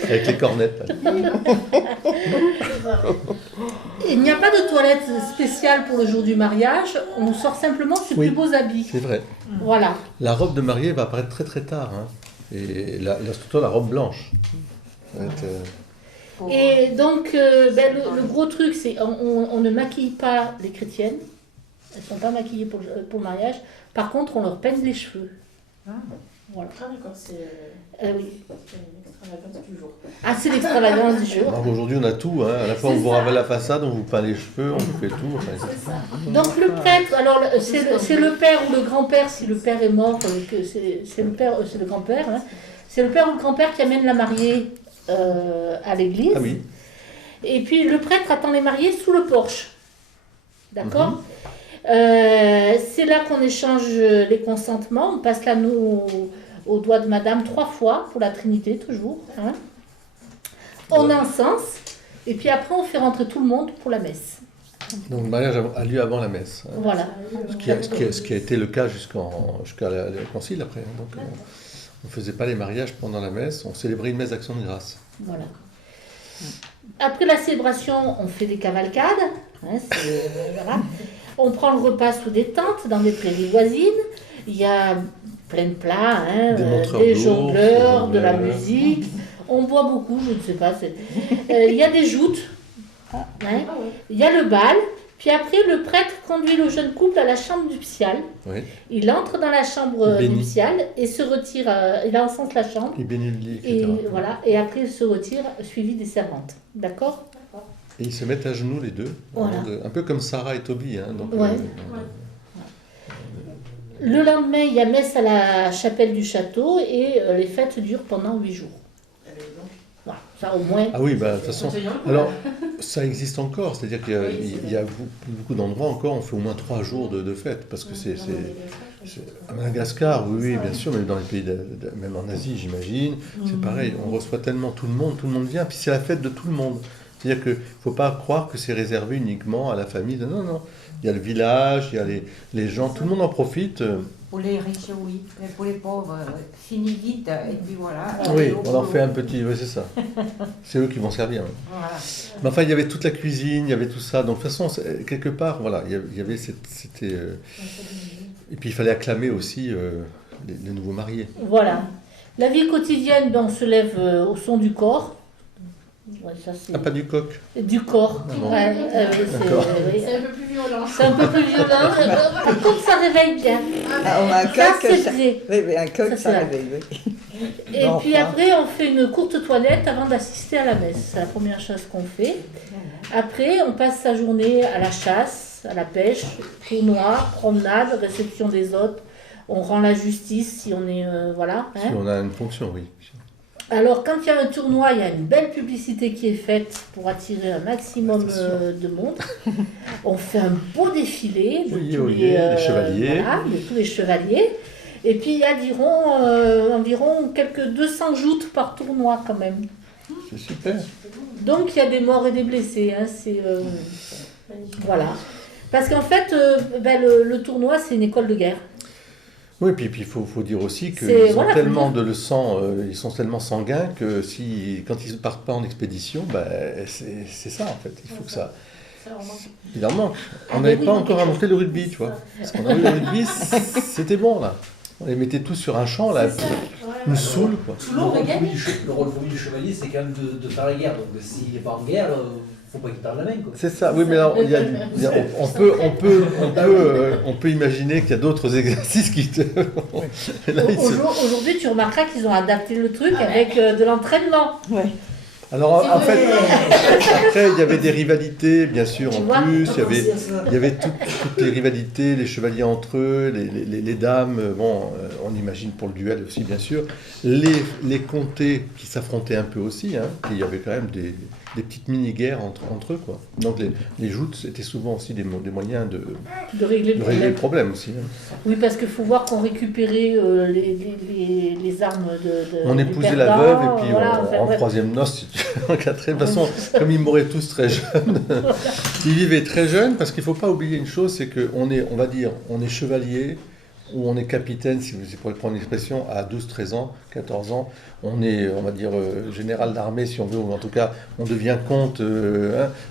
Avec les cornettes. Il n'y a pas de toilette spéciale pour le jour du mariage, on sort simplement ses Oui. plus beaux habits. C'est vrai. Voilà. La robe de mariée va apparaître très très tard. Hein. Et surtout la robe blanche. Ça va être, Et donc, le gros truc, c'est on ne maquille pas les chrétiennes. Elles ne sont pas maquillées pour le mariage. Par contre, on leur peigne les cheveux. Ah. Voilà. Ah d'accord, c'est Oui. l'extravagance du jour. Ah, c'est l'extravagance du jour. alors aujourd'hui, on a tout. Hein. À la fois, on C'est vous ça. ravelle la façade, on vous peint les cheveux, on vous fait tout. Enfin, Donc, le prêtre, alors, c'est le père ou le grand-père, si le père est mort, que c'est le père, c'est le grand-père. Hein. C'est le père ou le grand-père qui amène la mariée à l'église. ah oui. Et puis, le prêtre attend les mariés sous le porche. D'accord. C'est là qu'on échange les consentements. On passe l'anneau au doigt de madame 3 fois pour la Trinité, toujours. Hein. On encense. Et puis après, on fait rentrer tout le monde pour la messe. Donc le mariage a lieu avant la messe. Hein. Voilà. Ce qui a été le cas jusqu'à le concile après. Hein. Donc on ne faisait pas les mariages pendant la messe, on célébrait une messe d'action de grâce. Voilà. Après la célébration, on fait des cavalcades. Hein, voilà. On prend le repas sous des tentes dans des prairies voisines. Il y a plein de plats, hein, Des montreurs des d'eau, jongleurs, de la des jongleurs. musique. On boit beaucoup, je ne sais pas. Il y a des joutes. Hein. Il y a le bal. Puis après, le prêtre conduit le jeune couple à la chambre nuptiale. Oui. Il entre dans la chambre Il bénit. nuptiale et se retire. Il encense la chambre. Il bénit le lit, Et etc. voilà, et après il se retire, suivi des servantes. D'accord. Et ils se mettent à genoux les deux, Voilà. un peu comme Sarah et Toby. Hein, donc, Ouais. Le lendemain, il y a messe à la chapelle du château et les fêtes durent pendant 8 jours. Voilà, ça au moins. Ah oui, bah, de toute façon. Alors, ça existe encore, c'est-à-dire qu'il y a beaucoup d'endroits encore, on fait au moins 3 jours de fête, parce que c'est à Madagascar, oui, bien sûr, mais dans les pays, même en Asie, j'imagine, c'est pareil, on reçoit tellement tout le monde vient, puis c'est la fête de tout le monde. C'est-à-dire qu'il ne faut pas croire que c'est réservé uniquement à la famille. Non, non. Il y a le village, il y a les gens, tout le monde en profite. Pour les riches, oui. Mais pour les pauvres, fini vite. Et puis voilà. Oui, Et au on leur boulot. fait un petit... Oui, c'est ça. C'est eux qui vont servir. Voilà. Mais enfin, il y avait toute la cuisine, il y avait tout ça. Donc, de toute façon, quelque part, voilà, il y avait c'était... Et puis, il fallait acclamer aussi les nouveaux mariés. Voilà. La vie quotidienne, ben, on se lève au son du corps. Ouais, ça, c'est... Ah, pas du coq. Du corps. Ah bon. Ouais, D'accord. oui. C'est un peu plus violent. C'est un peu plus violent. Par contre, ça réveille bien. Ah, on a un Ça, coq, c'est ça... vrai. Oui, mais un coq, Ça, ça c'est réveille, oui. Et Bon, puis enfin. après, on fait une courte toilette avant d'assister à la messe. C'est la première chose qu'on fait. Après, on passe sa journée à la chasse, à la pêche, tournoi, promenade, réception des hôtes. On rend la justice si on est... voilà. Si Hein. on a une fonction, oui. Alors, quand il y a un tournoi, il y a une belle publicité qui est faite pour attirer un maximum C'est sûr. de monde. On fait un beau défilé de Oui, tous oui, les, les chevaliers. voilà, de tous les chevaliers. Et puis, il y a environ quelques 200 joutes par tournoi quand même. C'est super. Donc, il y a des morts et des blessés. Hein, voilà. Parce qu'en fait, le tournoi, c'est une école de guerre. Oui, puis il faut dire aussi qu'ils C'est- ont voilà, tellement faut de le sang, ils sont tellement sanguins que quand ils ne partent pas en expédition, c'est ça en fait. Il faut que ça. Il en manque. Ah, On mais n'avait oui, pas non, encore mais- inventé le rugby, tu vois. Parce qu'on a eu le rugby, c'était bon là. On les mettait tous sur un champ là, C'est ça, nous ouais. saoule quoi. Le rôle premier du chevalier, c'est quand même de faire la guerre. Donc s'il n'est pas en guerre, faut pas qu'il perde la main. Quoi. C'est ça, oui, mais alors, on peut imaginer qu'il y a d'autres exercices qui te. Là, ils se- Aujourd'hui, tu remarqueras qu'ils ont adapté le truc avec de l'entraînement. Ouais. Alors, en C'est fait, après, il y avait des rivalités, bien sûr, Tu en vois, plus. Il y avait toutes les rivalités, les chevaliers entre eux, les dames. Bon, on imagine pour le duel aussi, bien sûr. Les comtés qui s'affrontaient un peu aussi. Hein, il y avait quand même des petites mini-guerres entre eux, quoi. Donc, les joutes, c'était souvent aussi des moyens De régler le de régler le problème. problème aussi. Hein. Oui, parce qu'il faut voir qu'on récupérait les armes de On du épousait perdant, la veuve et puis voilà, enfin, en bref. troisième noce, si tu veux, en quatrième. De toute façon, comme ils mouraient tous très jeunes, ils vivaient très jeunes parce qu'il ne faut pas oublier une chose, c'est qu'on est, on va dire, on est chevalier ou on est capitaine, si vous pourrez prendre l'expression, à 12, 13 ans, 14 ans. On est, on va dire, général d'armée, si on veut, ou en tout cas, on devient comte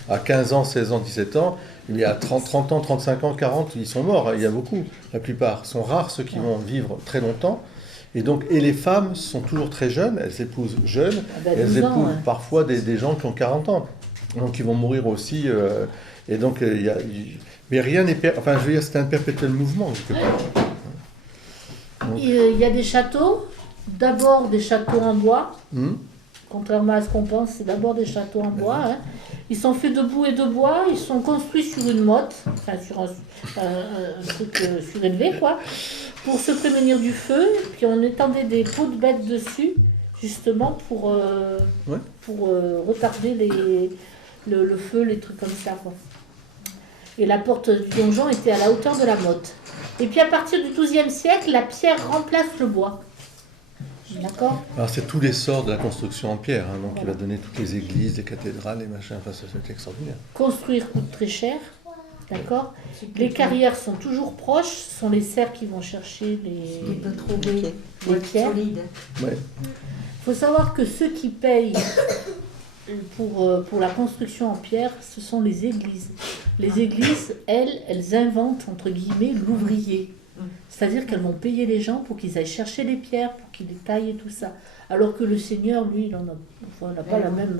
à 15 ans, 16 ans, 17 ans. Mais à 30 ans, 35 ans, 40, ils sont morts, hein, il y a beaucoup. La plupart sont rares ceux qui vont vivre très longtemps. Et donc, et les femmes sont toujours très jeunes, elles épousent jeunes, Ah ben, et elles 12 ans, épousent ouais. parfois des gens qui ont 40 ans. Donc, ils vont mourir aussi. Et donc, mais rien n'est... Enfin, je veux dire, c'est un perpétuel mouvement, quelque part. Donc, Il y a des châteaux, d'abord des châteaux en bois, hum, contrairement à ce qu'on pense, c'est d'abord des châteaux en bois. Hein. Ils sont faits de boue et de bois, ils sont construits sur une motte, enfin sur un truc surélevé, quoi, pour se prémunir du feu. Puis on étendait des peaux de bêtes dessus, justement pour retarder le feu, les trucs comme ça, quoi. Et la porte du donjon était à la hauteur de la motte. Et puis à partir du XIIe siècle, la pierre remplace le bois. D'accord ? alors, c'est tout l'essor de la construction en pierre, hein, donc il va donner toutes les églises, les cathédrales, les machins, enfin, ça c'est extraordinaire. Construire coûte très cher. D'accord ? Les carrières sont toujours proches, ce sont les serfs qui vont chercher Qui les peut trouver les pierres. solide. Ouais. Il faut savoir que ceux qui payent pour la construction en pierre, ce sont les églises. Les églises, elles inventent, entre guillemets, l'ouvrier. C'est-à-dire qu'elles vont payer les gens pour qu'ils aillent chercher les pierres, pour qu'ils les taillent et tout ça. Alors que le seigneur, lui, il n'a pas la même...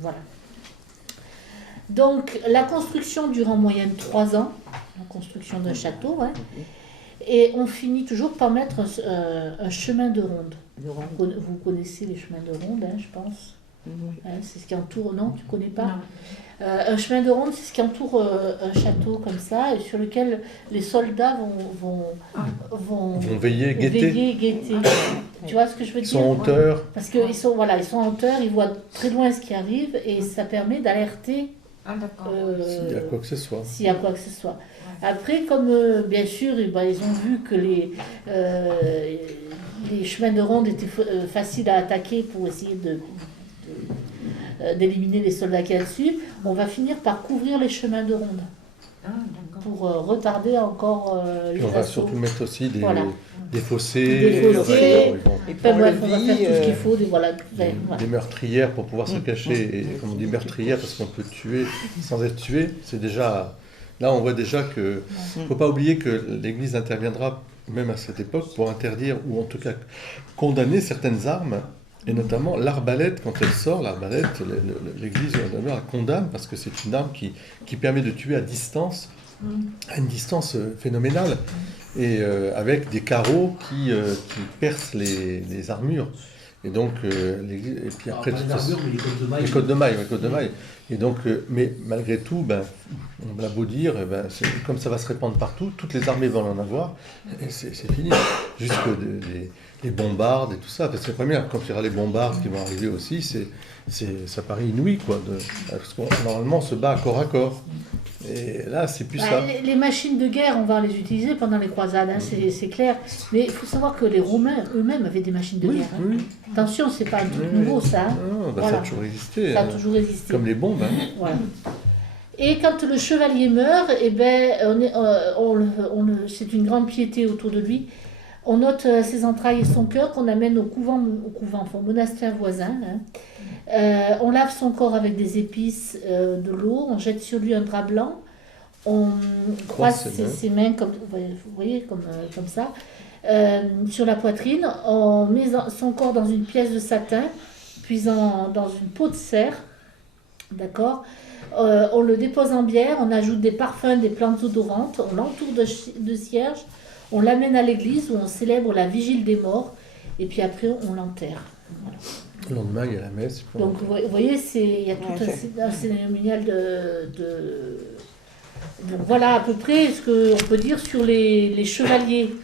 voilà. Donc, la construction dure en moyenne 3 ans, la construction d'un château, ouais. Et on finit toujours par mettre un chemin de ronde. Vous connaissez les chemins de ronde, hein, je pense. Hein, c'est ce qui entoure, non, tu connais pas? Un chemin de ronde, c'est ce qui entoure un château comme ça, et sur lequel les soldats vont Ils vont veiller, guetter. guetter. Tu vois ce que je veux Ils dire? sont en hauteur. Parce qu'ils sont, voilà, ils sont en hauteur, ils voient très loin ce qui arrive, et ça permet d'alerter Ah, d'accord. S'il y a quoi que ce soit. s'il y a quoi que ce soit. Après, comme bien sûr, ils ont vu que les chemins de ronde étaient faciles à attaquer pour essayer d'éliminer les soldats qu'il y a dessus, on va finir par couvrir les chemins de ronde Ah, d'accord. pour retarder encore les Et on va assauts. surtout mettre aussi Voilà. des fossés, Des fossés. ils vont- Et Enfin, bref, on va parle-vie, faire tout ce qu'il faut. Voilà. des meurtrières pour pouvoir se cacher. Et comme on dit meurtrière, parce qu'on peut tuer sans être tué, c'est déjà... Là, on voit déjà que... Il ne faut pas oublier que l'Église interviendra, même à cette époque, pour interdire, ou en tout cas condamner certaines armes Et notamment l'arbalète, quand elle sort, l'arbalète, l'Église la condamne parce que c'est une arme qui permet de tuer à distance, à une distance phénoménale, et avec des carreaux qui percent les armures. Et donc, et puis après, pas les armures, mais les côtes de mailles. les côtes de mailles, côtes de mailles. Et donc, mais malgré tout, on l'a beau dire, comme ça va se répandre partout, toutes les armées vont en avoir, et c'est fini. Jusque les bombardes et tout ça. Parce que première, quand il y aura les bombardes qui vont arriver aussi, ça paraît inouï, quoi. Parce que normalement, on se bat à corps. Et là, c'est plus ça. Les machines de guerre, on va les utiliser pendant les croisades, hein, c'est clair. Mais il faut savoir que les Romains eux-mêmes avaient des machines de guerre. Hein. Oui. Attention, c'est pas un truc nouveau, ça. Hein. Non, Voilà. ça a toujours existé. Ça a toujours existé. Comme les bombes. Hein. Voilà. Et quand le chevalier meurt, eh ben, c'est une grande piété autour de lui. On note ses entrailles et son cœur qu'on amène au couvent, enfin, au monastère voisin. Hein. On lave son corps avec des épices, de l'eau, on jette sur lui un drap blanc, on croise ses mains comme, vous voyez, comme ça, sur la poitrine, on met son corps dans une pièce de satin, puis dans une peau de cerf, d'accord. On le dépose en bière, on ajoute des parfums, des plantes odorantes, on l'entoure de cierges, on l'amène à l'église où on célèbre la vigile des morts, et puis après on l'enterre. Voilà. Le lendemain, il y a la messe. Donc vous voyez, il y a tout un cérémonial Donc voilà à peu près ce qu'on peut dire sur les chevaliers.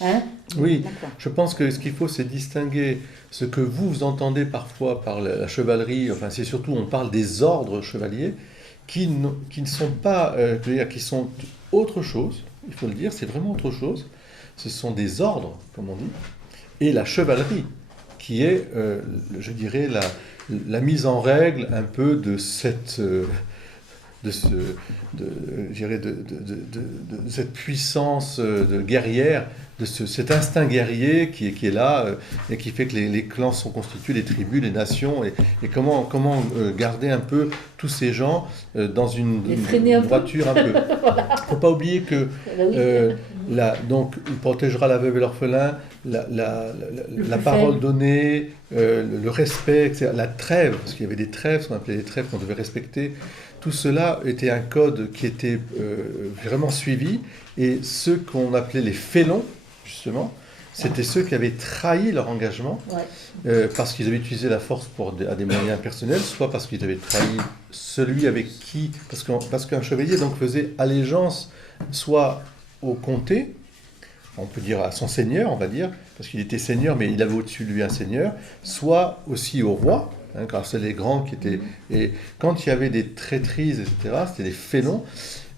Hein. Oui, je pense que ce qu'il faut, c'est distinguer ce que vous entendez parfois par la chevalerie, enfin c'est surtout, on parle des ordres chevaliers, qui ne sont pas, qui sont autre chose, il faut le dire, c'est vraiment autre chose. Ce sont des ordres, comme on dit, et la chevalerie, qui est, je dirais, la mise en règle un peu de cette... de cette puissance guerrière, de cet instinct guerrier qui est là et qui fait que les clans sont constitués, les tribus, les nations, et comment garder un peu tous ces gens dans une droiture un peu. Il ne faut pas oublier que donc il protégera la veuve et l'orphelin, la parole donnée, le respect, etc., la trêve, parce qu'il y avait des trêves, ce qu'on appelait les trêves qu'on devait respecter. Tout cela était un code qui était vraiment suivi, et ceux qu'on appelait les félons, justement, c'était ceux qui avaient trahi leur engagement, parce qu'ils avaient utilisé la force à des moyens personnels, soit parce qu'ils avaient trahi celui avec qui... Parce qu'un chevalier donc, faisait allégeance soit au comté, on peut dire à son seigneur, on va dire, parce qu'il était seigneur, mais il avait au-dessus de lui un seigneur, soit aussi au roi, car c'est les grands qui étaient... Et quand il y avait des traîtrises, etc., c'était des félons.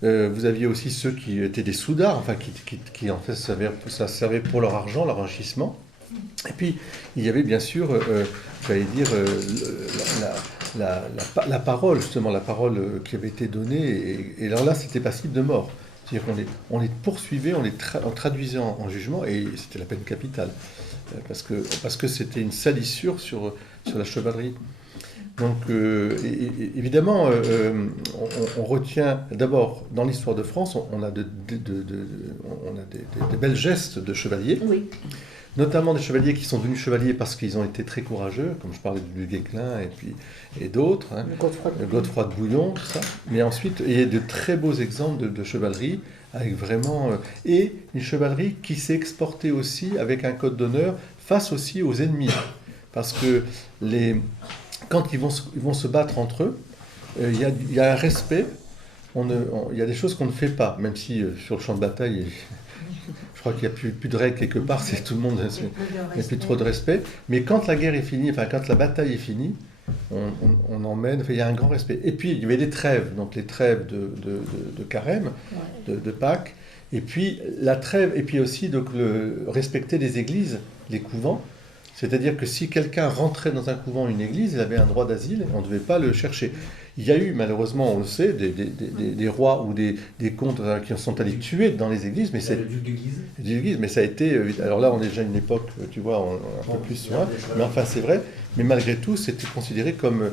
Vous aviez aussi ceux qui étaient des soudards, enfin, qui en fait, ça servait pour leur argent, leur enrichissement. Et puis, il y avait bien sûr, j'allais dire, la parole, justement, la parole qui avait été donnée. Et alors là, c'était passible de mort. C'est-à-dire qu'on les poursuivait, on traduisait en jugement, et c'était la peine capitale. Parce que c'était une salissure sur la chevalerie. Donc, évidemment, on retient d'abord, dans l'histoire de France, on a des belles gestes de chevaliers, notamment des chevaliers qui sont devenus chevaliers parce qu'ils ont été très courageux, comme je parlais du Guesclin et d'autres, hein, Godefroy de Bouillon, tout ça. Mais ensuite, il y a de très beaux exemples de chevalerie, avec vraiment... et une chevalerie qui s'est exportée aussi avec un code d'honneur face aussi aux ennemis. Parce que quand ils vont se battre entre eux, il y a un respect, il y a des choses qu'on ne fait pas, même si sur le champ de bataille, je crois qu'il n'y a plus de règles quelque part, c'est tout le monde, il n'y a plus trop de respect. Mais quand la guerre est finie, enfin quand la bataille est finie, on emmène, il y a un grand respect. Et puis il y avait des trêves, donc les trêves de Carême, de Pâques, et puis la trêve, et puis aussi donc, respecter les églises, les couvents. C'est-à-dire que si quelqu'un rentrait dans un couvent ou une église, il avait un droit d'asile, on ne devait pas le chercher. Il y a eu, malheureusement, on le sait, des rois ou des comtes qui sont allés tuer dans les églises. Mais c'est le duc de Guise, mais ça a été... Alors là, on est déjà à une époque, tu vois, un peu plus... mais enfin, c'est vrai. Mais malgré tout, c'était considéré comme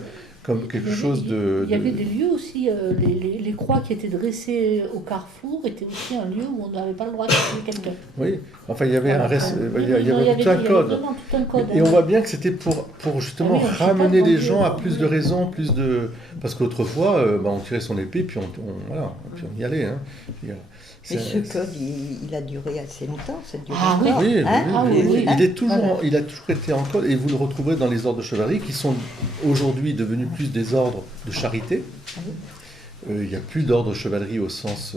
comme quelque chose de... Il y avait des lieux aussi, les croix qui étaient dressées au carrefour étaient aussi un lieu où on n'avait pas le droit de tuer quelqu'un. Oui, enfin il y avait il y avait Non, tout un code. vraiment tout un code. Et on voit bien que c'était pour justement Ah oui, on s'est ramener pas les vendu, gens à oui. plus de raisons, plus de... Parce qu'autrefois, on tirait son épée, puis voilà, puis on y allait. Hein. Puis, Mais ce code, il a duré assez longtemps, ça dure Ah oui. encore. oui, hein. Ah oui, oui. il a toujours été en code, et vous le retrouverez dans les ordres de chevalerie, qui sont aujourd'hui devenus plus des ordres de charité. Il n'y a plus d'ordre de chevalerie au sens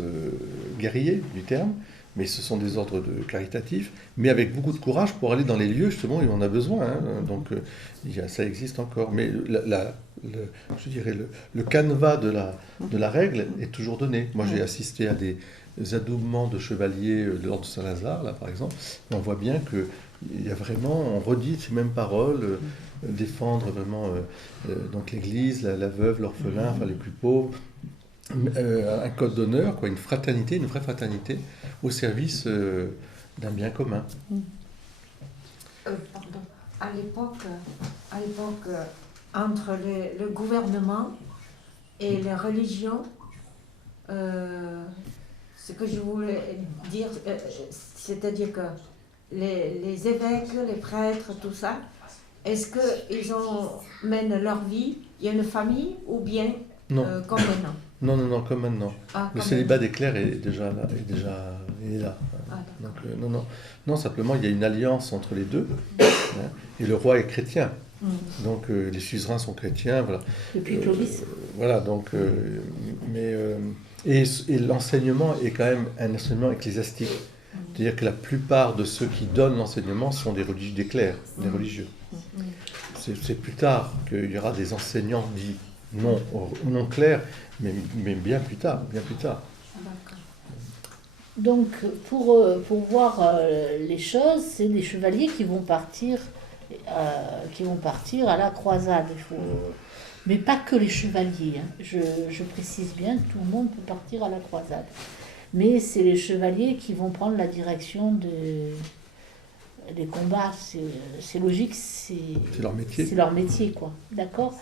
guerrier du terme, mais ce sont des ordres caritatifs, mais avec beaucoup de courage pour aller dans les lieux justement où on a besoin. Hein. Donc ça existe encore. Mais je dirais le canevas de la règle est toujours donné. Moi j'ai assisté à des adoubements de chevaliers de l'ordre de Saint-Lazare, là par exemple, et on voit bien qu'il y a vraiment, on redit ces mêmes paroles, défendre vraiment donc l'Église, la veuve, l'orphelin, enfin les plus pauvres, un code d'honneur, quoi, une fraternité, une vraie fraternité au service d'un bien commun. Pardon. À l'époque, entre le gouvernement et les religions, ce que je voulais dire, c'est-à-dire que les évêques, les prêtres, tout ça, est-ce qu'ils mènent leur vie, il y a une famille ou bien Non. comme maintenant? Non, comme maintenant. Ah, Le comme célibat des clercs est déjà là. Il est là. Ah, Donc, non, simplement, il y a une alliance entre les deux. Hein, et le roi est chrétien. Donc, les suzerains sont chrétiens. Voilà. Depuis Clovis. Voilà, donc, et l'enseignement est quand même un enseignement ecclésiastique. C'est-à-dire que la plupart de ceux qui donnent l'enseignement sont des clercs, des religieux. C'est plus tard qu'il y aura des enseignants dits non clairs, mais bien plus tard. D'accord. Donc, pour voir les choses, c'est des chevaliers qui vont partir à la croisade. Mais pas que les chevaliers. Hein. Je précise bien, tout le monde peut partir à la croisade. Mais c'est les chevaliers qui vont prendre la direction des combats. C'est logique, c'est leur métier. C'est leur métier, quoi. D'accord ?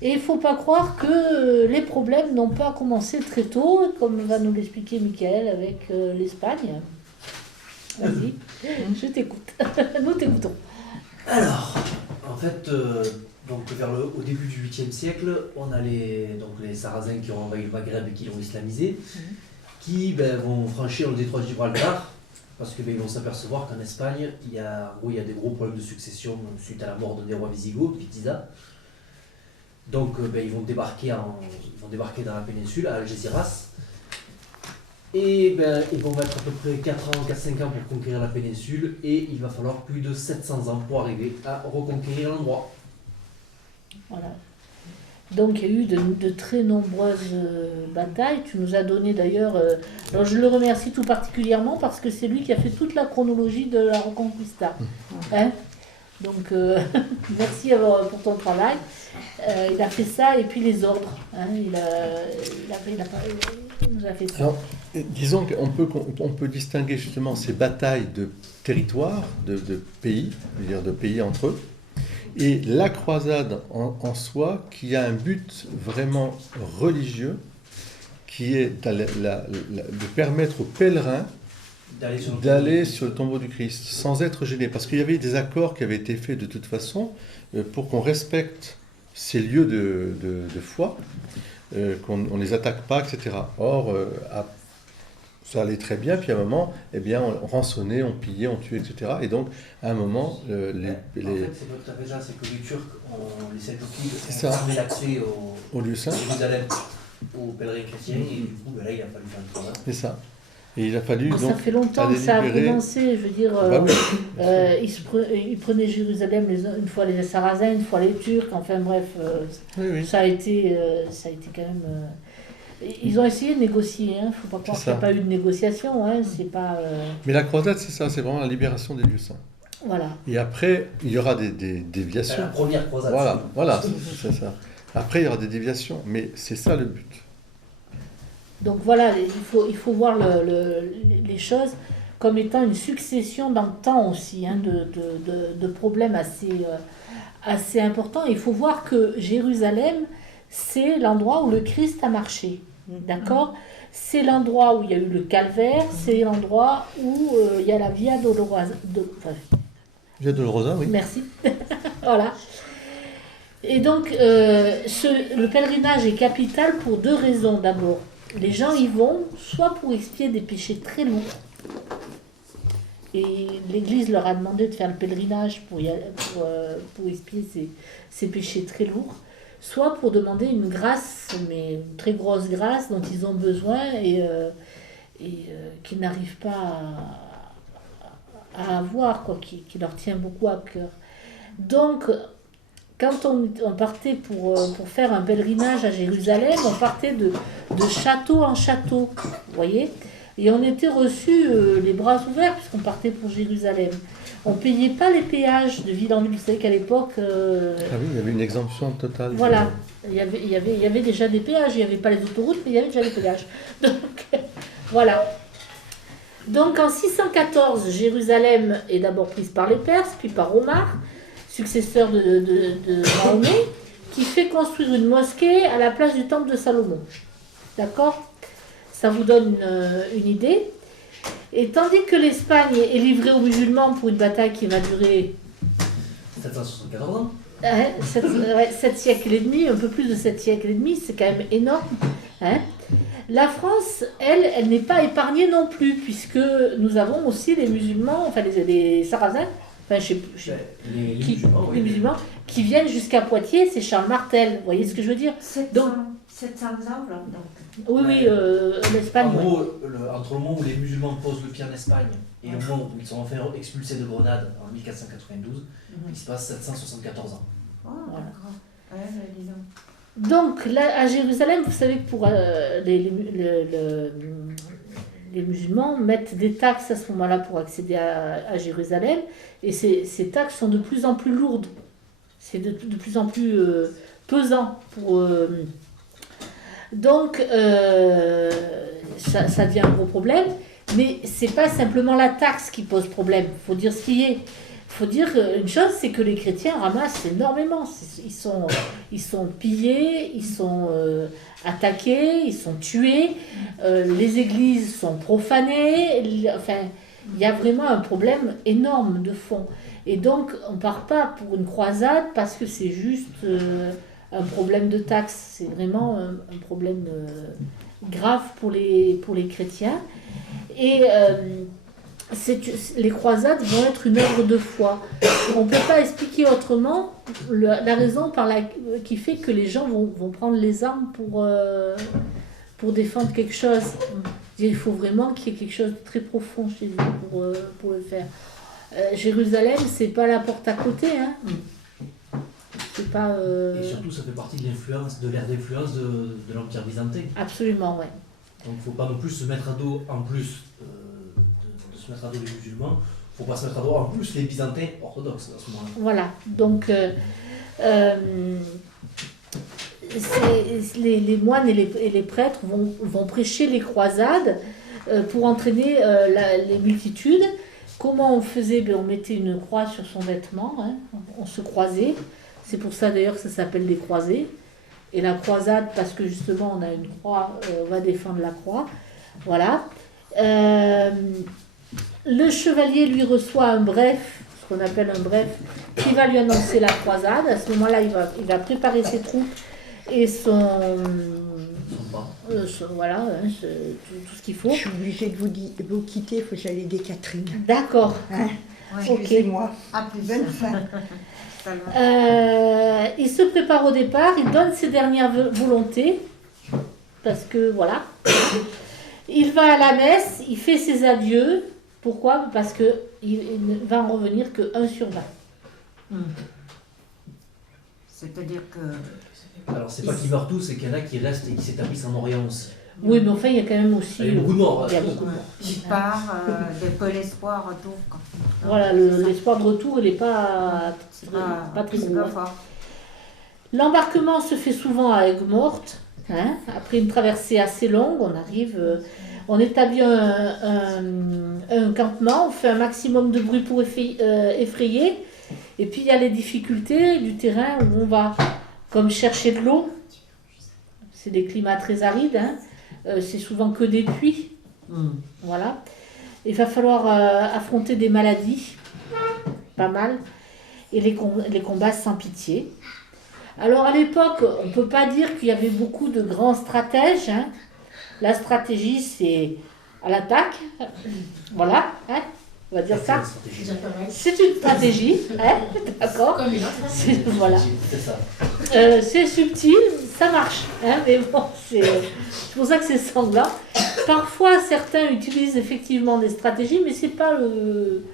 Et il ne faut pas croire que les problèmes n'ont pas commencé très tôt, comme va nous l'expliquer Michael avec l'Espagne. Vas-y, je t'écoute. Nous t'écoutons. Alors, en fait, donc au début du 8e siècle, on a les Sarrasins qui ont envahi le Maghreb et qui l'ont islamisé, qui vont franchir le détroit de Gibraltar, parce qu'ils vont s'apercevoir qu'en Espagne, il y a des gros problèmes de succession suite à la mort d'un des rois Visigoths, Witiza. Donc ils vont débarquer dans la péninsule, à Algeciras. Et ils vont mettre à peu près 4-5 ans pour conquérir la péninsule, et il va falloir plus de 700 ans pour arriver à reconquérir l'endroit. Voilà. Donc il y a eu de très nombreuses batailles. Tu nous as donné d'ailleurs... alors je le remercie tout particulièrement parce que c'est lui qui a fait toute la chronologie de la Reconquista. Hein? Donc merci pour ton travail. Il a fait ça et puis les ordres. Hein? Il nous a fait ça. Alors, disons qu'on peut distinguer justement ces batailles de territoire, de pays, je veux dire de pays entre eux, et la croisade en soi, qui a un but vraiment religieux, qui est de permettre aux pèlerins d'aller sur le tombeau du Christ, sans être gênés. Parce qu'il y avait des accords qui avaient été faits de toute façon pour qu'on respecte ces lieux de foi, qu'on ne les attaque pas, etc. Or, ça allait très bien, puis à un moment, on rançonnait, on pillait, on tuait, etc. Et donc, à un moment, En fait, c'est pas tout à fait ça, c'est que les Turcs, les Selçoukides, ont fermé l'accès au lieu saint. Jérusalem aux pèlerins chrétiens, et du coup, là, il a fallu faire le tournant. C'est ça. Et il a fallu donc... Ça fait longtemps que ça a commencé, je veux dire, ils prenaient Jérusalem une fois les Sarrasins, une fois les Turcs, enfin bref, ça a été quand même... Ils ont essayé de négocier, il ne faut pas croire qu'il n'y a pas eu de négociation, c'est pas... Mais la croisade, c'est ça, c'est vraiment la libération des lieux saints. Voilà. Et après, il y aura des déviations. La première croisade. Voilà, c'est ça. Après, il y aura des déviations, mais c'est ça le but. Donc voilà, il faut voir les choses comme étant une succession dans le temps aussi de problèmes assez importants. Il faut voir que Jérusalem, c'est l'endroit où le Christ a marché. D'accord? C'est l'endroit où il y a eu le calvaire, c'est l'endroit où il y a la Via Dolorosa. Via Dolorosa, oui. Merci. Voilà. Et donc, le pèlerinage est capital pour 2 raisons. D'abord, les gens y vont soit pour expier des péchés très lourds, et l'Église leur a demandé de faire le pèlerinage pour expier ces péchés très lourds, soit pour demander une grâce, mais une très grosse grâce dont ils ont besoin et qu'ils n'arrivent pas à avoir, quoi, qui leur tient beaucoup à cœur. Donc, quand on partait pour faire un pèlerinage à Jérusalem, on partait de château en château, vous voyez, et on était reçus les bras ouverts puisqu'on partait pour Jérusalem. On ne payait pas les péages de ville en ville. Vous savez qu'à l'époque... Ah oui, il y avait une exemption totale. Voilà, il y avait déjà des péages. Il n'y avait pas les autoroutes, mais il y avait déjà des péages. Donc, voilà. Donc en 614, Jérusalem est d'abord prise par les Perses, puis par Omar, successeur de Mahomet, qui fait construire une mosquée à la place du temple de Salomon. D'accord? Ça vous donne une idée. Et tandis que l'Espagne est livrée aux musulmans pour une bataille qui va durer 774 ans. 7 siècles et demi, un peu plus de 7 siècles et demi, c'est quand même énorme. Hein. La France, elle n'est pas épargnée non plus, puisque nous avons aussi les musulmans, enfin les Sarrasins, enfin les musulmans, qui viennent jusqu'à Poitiers, c'est Charles Martel, vous voyez ce que je veux dire? 700 ans, donc. Oui, l'Espagne. En gros, entre le moment où les musulmans posent le pied en Espagne et le moment où ils sont enfin expulsés de Grenade en 1492, il se passe 774 ans. Oh, d'accord. Ouais, disons. Donc, là, à Jérusalem, vous savez que pour les musulmans mettent des taxes à ce moment-là pour accéder à Jérusalem, et ces taxes sont de plus en plus lourdes. C'est de plus en plus pesant pour... Donc, ça devient un gros problème, mais c'est pas simplement la taxe qui pose problème. Il faut dire ce qui est. Il faut dire une chose, c'est que les chrétiens ramassent énormément. Ils sont pillés, ils sont attaqués, ils sont tués, les églises sont profanées. Enfin, il y a vraiment un problème énorme de fond. Et donc, on ne part pas pour une croisade parce que c'est juste... un problème de taxe, c'est vraiment un problème grave pour les chrétiens. Et les croisades vont être une œuvre de foi. On ne peut pas expliquer autrement la raison qui fait que les gens vont prendre les armes pour défendre quelque chose. Il faut vraiment qu'il y ait quelque chose de très profond chez eux pour le faire. Jérusalem, c'est pas la porte à côté, hein. C'est pas, Et surtout, ça fait partie de l'ère d'influence de l'Empire byzantin. Absolument, ouais. Donc, il ne faut pas non plus se mettre à dos, en plus de se mettre à dos les musulmans, il ne faut pas se mettre à dos en plus les byzantins orthodoxes à ce moment-là. Voilà, donc les moines et les prêtres vont prêcher les croisades pour entraîner les multitudes. Comment on faisait? On mettait une croix sur son vêtement, hein, on se croisait. C'est pour ça d'ailleurs que ça s'appelle des croisés. Et la croisade, parce que justement on a une croix, on va défendre la croix. Voilà. Le chevalier lui reçoit un bref, ce qu'on appelle un bref, qui va lui annoncer la croisade. À ce moment-là, il va préparer ses troupes et voilà, hein, tout ce qu'il faut. Je suis obligée de vous quitter, il faut que j'aille aider Catherine. D'accord. Hein? Ouais. Excusez-moi. À plus. Bonne fin. Il se prépare au départ, il donne ses dernières volontés, parce que voilà. Il va à la messe, il fait ses adieux. Pourquoi? Parce qu'il ne va en revenir que 1 sur 20. C'est-à-dire que... Alors, c'est pas qu'ils meurent tous, c'est qu'il y en a qui restent et qui s'établissent en Orient aussi. Oui, mais enfin, il y a quand même aussi... Il y a beaucoup de morts. Il y a beaucoup de morts. Qui part de peu l'espoir retour. Voilà, l'espoir de retour, il n'est pas très c'est gros. pas fort. L'embarquement se fait souvent à Aigues-Mortes. Hein. Après une traversée assez longue, on arrive... on établit un campement, on fait un maximum de bruit pour effrayer. Et puis il y a les difficultés du terrain où on va comme chercher de l'eau. c'est des climats très arides, hein. C'est souvent que des pluies. Voilà. Il va falloir affronter des maladies, pas mal, et les combats sans pitié. Alors à l'époque, on ne peut pas dire qu'il y avait beaucoup de grands stratèges, hein. La stratégie, c'est à l'attaque, voilà, hein, on va dire ça. C'est une stratégie, hein, d'accord. Voilà. C'est subtil, ça marche, hein, mais bon, c'est pour ça que c'est sanglant. Parfois, certains utilisent effectivement des stratégies, mais c'est pas le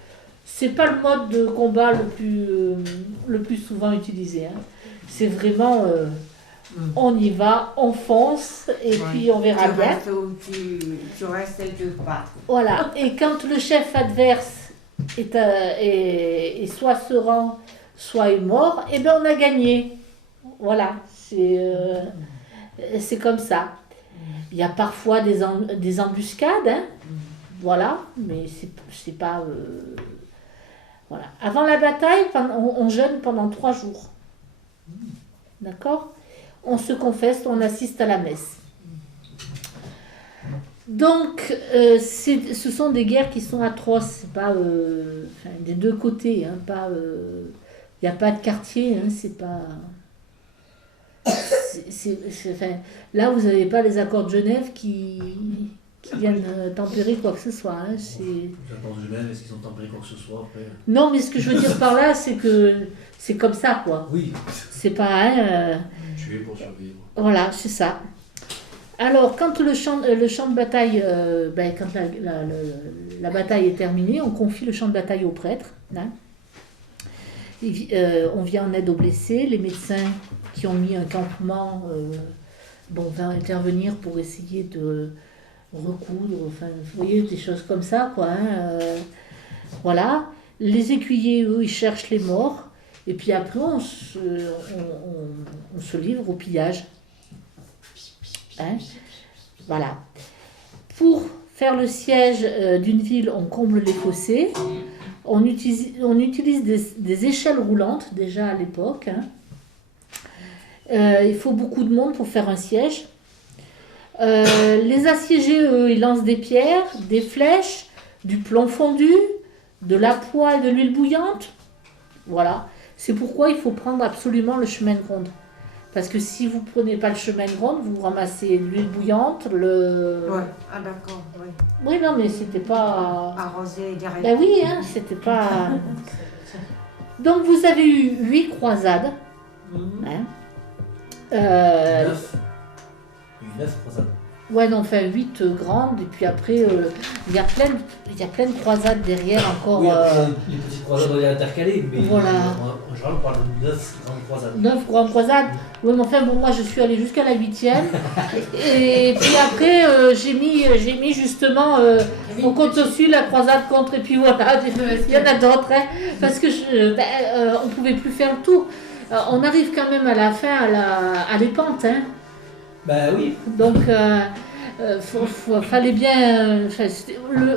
mode de combat le plus souvent utilisé, hein. C'est vraiment, on y va, on fonce, et puis on verra bien. Tu restes et tu pars. Voilà, et quand le chef adverse est soit se rend, soit est mort, et bien on a gagné. Voilà, c'est comme ça. Il y a parfois des embuscades, hein, voilà, mais c'est pas... voilà. Avant la bataille, on jeûne pendant 3 jours. D'accord? On se confesse, on assiste à la messe. Donc, ce sont des guerres qui sont atroces, c'est pas des deux côtés, hein, pas. Il n'y a pas de quartier, hein, c'est pas. Là, vous n'avez pas les accords de Genève qui viennent tempérer quoi que ce soit. Hein, Les accords de Genève, est-ce qu'ils ont tempéré quoi que ce soit après? Non, mais ce que je veux dire par là, c'est que c'est comme ça, quoi. Oui. C'est pas. Hein, Tuer pour survivre. Voilà, c'est ça. Alors, quand le champ de bataille, quand la bataille est terminée, on confie le champ de bataille au prêtre. Hein. On vient en aide aux blessés. Les médecins qui ont mis un campement vont intervenir pour essayer de recoudre, enfin, vous voyez, des choses comme ça, quoi. Hein, voilà. Les écuyers, eux, ils cherchent les morts. Et puis après, on se livre au pillage. Hein, voilà. Pour faire le siège d'une ville, on comble les fossés. On utilise des échelles roulantes, déjà à l'époque. Hein. Il faut beaucoup de monde pour faire un siège. Les assiégés, eux, ils lancent des pierres, des flèches, du plomb fondu, de la poix et de l'huile bouillante. Voilà. C'est pourquoi il faut prendre absolument le chemin de ronde. Parce que si vous ne prenez pas le chemin de ronde, vous ramassez l'huile bouillante, Ouais, ah d'accord, oui. Oui, non, mais c'était pas... Arrosé derrière. Ben oui, hein, c'était pas... Donc vous avez eu 8 croisades. Hein. 9. Il y a eu 9 croisades. Ouais, non, enfin 8 grandes, et puis après, il y a plein de croisades derrière encore. Oui, les petites croisades, on est intercalées, mais Voilà. En général, on parle de 9 grandes croisades. 9 grandes croisades. Oui, mais enfin, bon, moi, je suis allée jusqu'à la 8e. Et puis après, j'ai mis justement, on compte aussi la croisade contre, et puis voilà, il y en a d'autres, hein, parce que on ne pouvait plus faire le tour. On arrive quand même à la fin, à l'épante, hein. Ben oui. Donc, fallait bien.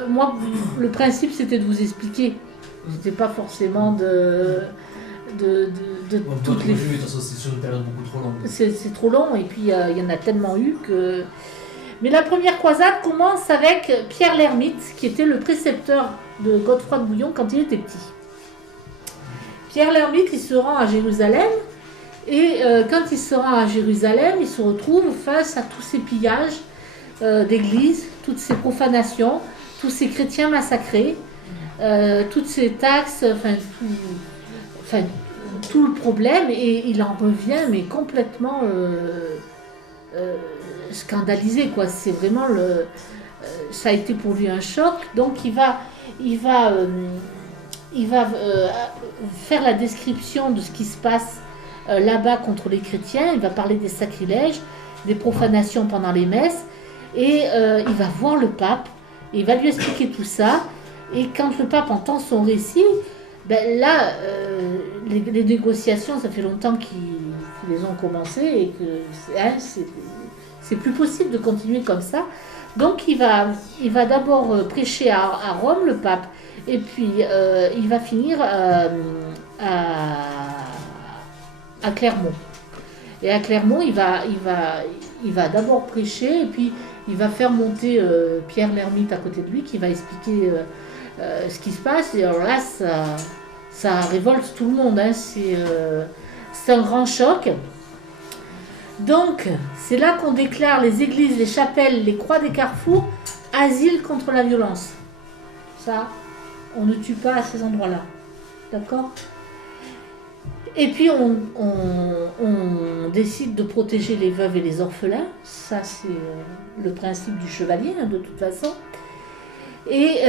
Moi, le principe, c'était de vous expliquer. C'était pas forcément de toutes les. De toute façon, c'est sur une période beaucoup trop longue. C'est trop long, et puis il y en a tellement eu que. Mais la première croisade commence avec Pierre l'Ermite, qui était le précepteur de Godefroy de Bouillon quand il était petit. Pierre l'Ermite, il se rend à Jérusalem. Et quand il se rend à Jérusalem, il se retrouve face à tous ces pillages d'églises, toutes ces profanations, tous ces chrétiens massacrés, toutes ces taxes, tout le problème, et il en revient mais complètement scandalisé, quoi. C'est vraiment ça a été pour lui un choc. Donc il va faire la description de ce qui se passe là-bas contre les chrétiens. Il va parler des sacrilèges, des profanations pendant les messes, et il va voir le pape, et il va lui expliquer tout ça. Et quand le pape entend son récit, ben là, les négociations, ça fait longtemps qu'ils les ont commencées, et que c'est plus possible de continuer comme ça. Donc il va d'abord prêcher à Rome, le pape, et puis il va finir à Clermont. Et à Clermont, il il va d'abord prêcher et puis il va faire monter Pierre l'ermite à côté de lui qui va expliquer ce qui se passe. Et alors là, ça révolte tout le monde. Hein. C'est un grand choc. Donc, c'est là qu'on déclare les églises, les chapelles, les croix des carrefours, asile contre la violence. Ça, on ne tue pas à ces endroits-là. D'accord ? Et puis, on décide de protéger les veuves et les orphelins. Ça, c'est le principe du chevalier, hein, de toute façon. Et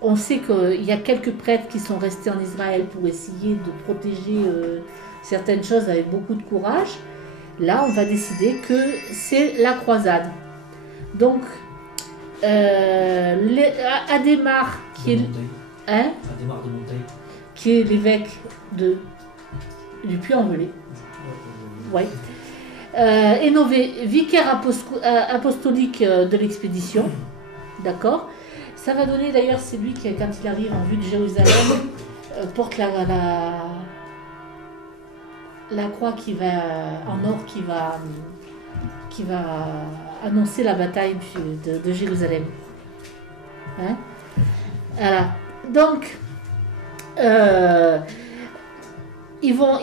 on sait qu'il y a quelques prêtres qui sont restés en Israël pour essayer de protéger certaines choses avec beaucoup de courage. Là, on va décider que c'est la croisade. Donc, Adhémar, qui est, Adhémar de Monteil. qui est l'évêque du Puy-en-Velay, ouais. Est nommé vicaire apostolique de l'expédition. D'accord ? Ça va donner, d'ailleurs, c'est lui qui, quand il arrive en vue de Jérusalem, porte la croix qui va, en or qui va annoncer la bataille de Jérusalem. Hein ? Voilà. Donc, ils vont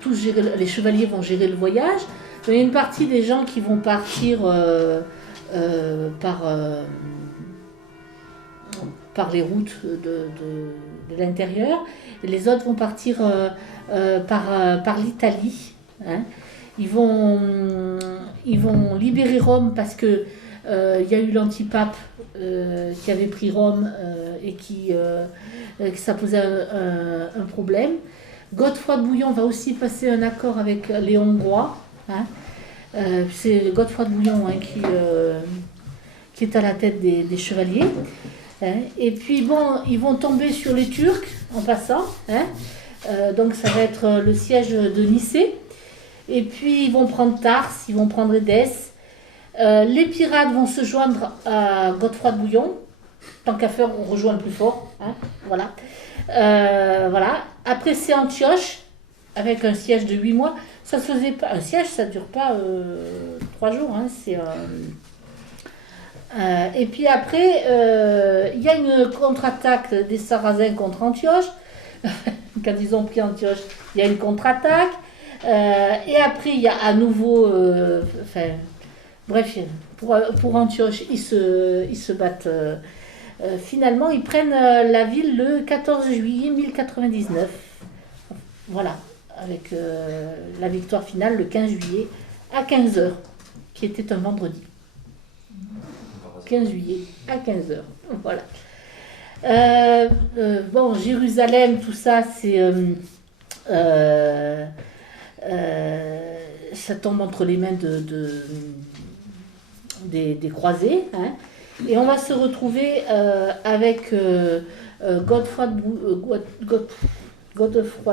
tous gérer, les chevaliers vont gérer le voyage. Il y a une partie des gens qui vont partir par les routes de l'intérieur, et les autres vont partir par l'Italie. Hein. Ils vont libérer Rome parce que il y a eu l'antipape qui avait pris Rome et que ça posait un problème. Godefroy de Bouillon va aussi passer un accord avec les Hongrois. Hein. C'est Godefroy de Bouillon hein, qui est à la tête des chevaliers. Hein. Et puis bon, ils vont tomber sur les Turcs en passant. Hein. Donc ça va être le siège de Nicée. Et puis ils vont prendre Tars, ils vont prendre Édesse. Les pirates vont se joindre à Godefroy de Bouillon. Tant qu'à faire, on rejoint le plus fort. Hein, voilà. Voilà. Après, c'est Antioche, avec un siège de 8 mois. Ça se faisait pas. Un siège, ça ne dure pas 3 jours. Hein, et puis après, il y a une contre-attaque des Sarrasins contre Antioche. Quand ils ont pris Antioche, il y a une contre-attaque. Et après, il y a à nouveau... bref, pour Antioche, ils se battent. Finalement, ils prennent la ville le 14 juillet 1099. Voilà, avec la victoire finale le 15 juillet à 15h, qui était un vendredi. 15 juillet à 15h. Voilà. Bon, Jérusalem, tout ça, c'est... ça tombe entre les mains des croisés. Hein. Et on va se retrouver avec Godefroy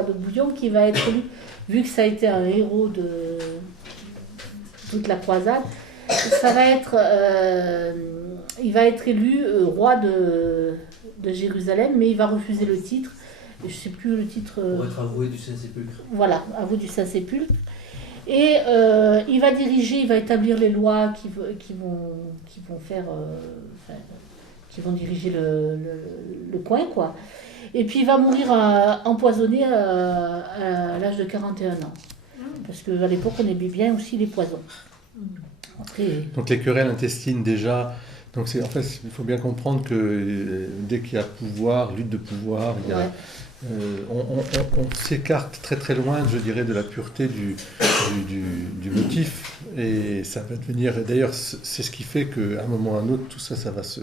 de Bouillon qui va être élu, vu que ça a été un héros de toute la croisade, ça va être, il va être élu roi de Jérusalem, mais il va refuser le titre. Je ne sais plus le titre. Pour être avoué du Saint-Sépulcre. Voilà, avoué du Saint-Sépulcre. Et il va diriger, il va établir les lois qui vont diriger le coin, quoi. Et puis il va mourir empoisonné à l'âge de 41 ans. Parce qu'à l'époque, on aimait bien aussi les poisons. Après... Donc les querelles intestines déjà... Donc en fait, il faut bien comprendre que dès qu'il y a pouvoir, lutte de pouvoir, il y a... Ouais. On s'écarte très très loin, je dirais, de la pureté du motif, et ça va devenir. D'ailleurs, c'est ce qui fait qu'à un moment ou à un autre, tout ça, ça va se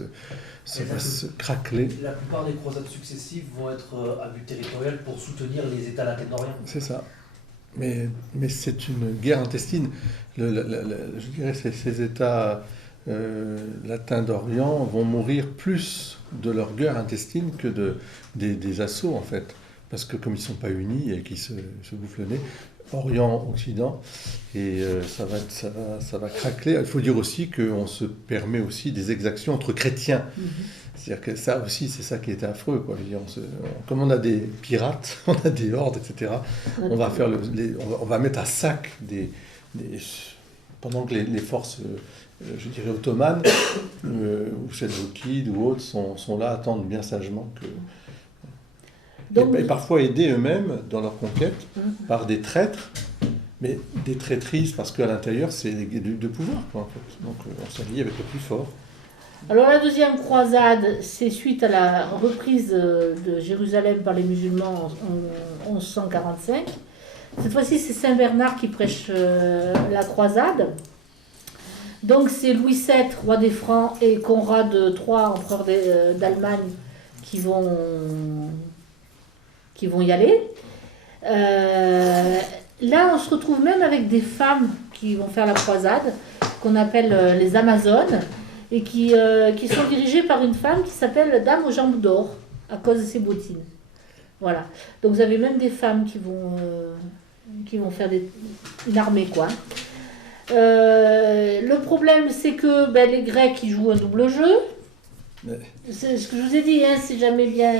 craqueler. La plupart des croisades successives vont être à but territorial pour soutenir les États latins d'Orient. C'est ça. Mais c'est une guerre intestine. Je dirais que ces États latins d'Orient vont mourir plus de leur guerre intestine que des assauts, en fait. Parce que comme ils ne sont pas unis et qu'ils se bouffent le nez, Orient, Occident, et ça va craqueler. Il faut dire aussi qu'on se permet aussi des exactions entre chrétiens. C'est-à-dire que ça aussi, c'est ça qui était affreux, quoi. Je veux dire, comme on a des pirates, on a des hordes, etc., on va, faire on va mettre à sac pendant que les forces, je dirais, ottomanes, ou seljukides ou autres, sont là, attendent bien sagement que... Donc, et parfois aidés eux-mêmes dans leur conquête par des traîtres, mais des traîtrises, parce qu'à l'intérieur, c'est de pouvoir, quoi, en fait. Donc on s'allie avec le plus fort. alors la deuxième croisade, c'est suite à la reprise de Jérusalem par les musulmans en 1145. Cette fois-ci, c'est Saint Bernard qui prêche la croisade. Donc c'est Louis VII, roi des Francs, et Conrad III, empereur d'Allemagne, qui vont y aller. Là, on se retrouve même avec des femmes qui vont faire la croisade, qu'on appelle les Amazones, et qui sont dirigées par une femme qui s'appelle Dame aux jambes d'or, à cause de ses bottines. Voilà. Donc vous avez même des femmes qui vont faire une armée, quoi. Le problème, c'est que les Grecs, ils jouent un double jeu. C'est ce que je vous ai dit, hein, c'est jamais bien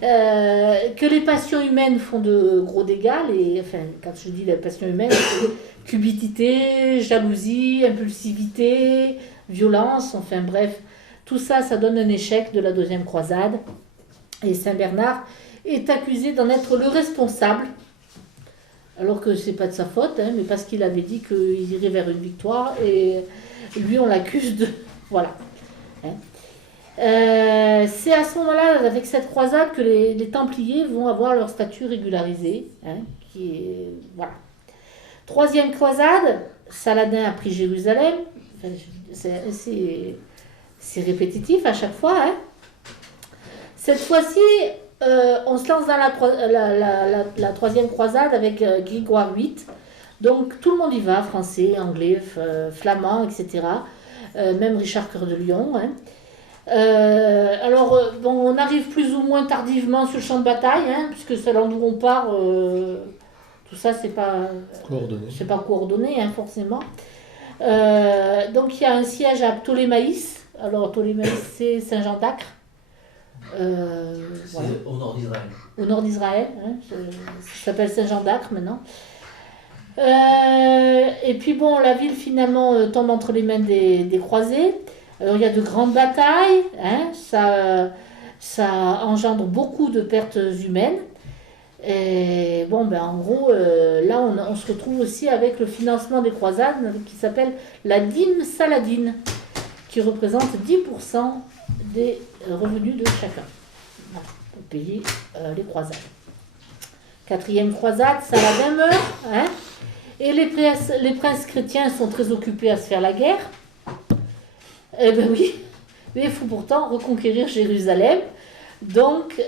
que les passions humaines font de gros dégâts. Enfin, quand je dis les passions humaines, c'est cupidité, jalousie, impulsivité, violence, enfin bref, tout ça, ça donne un échec de la deuxième croisade. Et Saint Bernard est accusé d'en être le responsable, alors que c'est pas de sa faute, hein, mais parce qu'il avait dit qu'il irait vers une victoire, et lui, on l'accuse de... Voilà. Hein. C'est à ce moment-là, avec cette croisade, que les Templiers vont avoir leur statut régularisé. Hein, voilà. Troisième croisade, Saladin a pris Jérusalem. Enfin, c'est répétitif à chaque fois. Hein. Cette fois-ci, on se lance dans la troisième croisade avec Grégoire VIII. Donc tout le monde y va, français, anglais, flamand, etc. Même Richard Cœur de Lion. Hein. On arrive plus ou moins tardivement sur le champ de bataille, hein, puisque c'est l'endroit où on part, tout ça c'est pas coordonné, hein, forcément. Donc il y a un siège à Ptolémaïs. Alors Ptolémaïs, c'est Saint-Jean d'Acre. C'est au nord d'Israël. Au nord d'Israël, hein, ça s'appelle Saint-Jean d'Acre maintenant. Et puis bon, la ville finalement tombe entre les mains des croisés. Alors il y a de grandes batailles, hein, ça engendre beaucoup de pertes humaines. Et bon, en gros, là on se retrouve aussi avec le financement des croisades qui s'appelle la dîme saladine, qui représente 10% des revenus de chacun, voilà, pour payer les croisades. Quatrième croisade, Saladin meurt, hein, et les princes chrétiens sont très occupés à se faire la guerre. Eh bien oui, mais il faut pourtant reconquérir Jérusalem. Donc,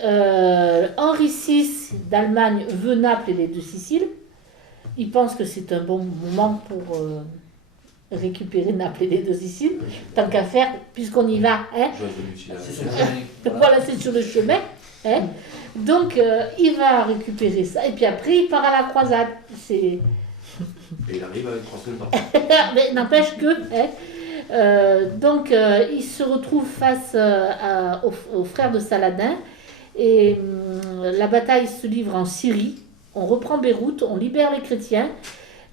Henri VI d'Allemagne veut Naples et les deux Siciles. Il pense que c'est un bon moment pour récupérer Naples et les deux Siciles. Tant qu'à faire, puisqu'on y va. Hein. Voilà, c'est sur le chemin. Hein. Donc, il va récupérer ça. Et puis après, il part à la croisade. Et il arrive avec 3 semaines par Mais n'empêche que... Hein, il se retrouve face aux frères de Saladin, et la bataille se livre en Syrie. On reprend Beyrouth, on libère les chrétiens,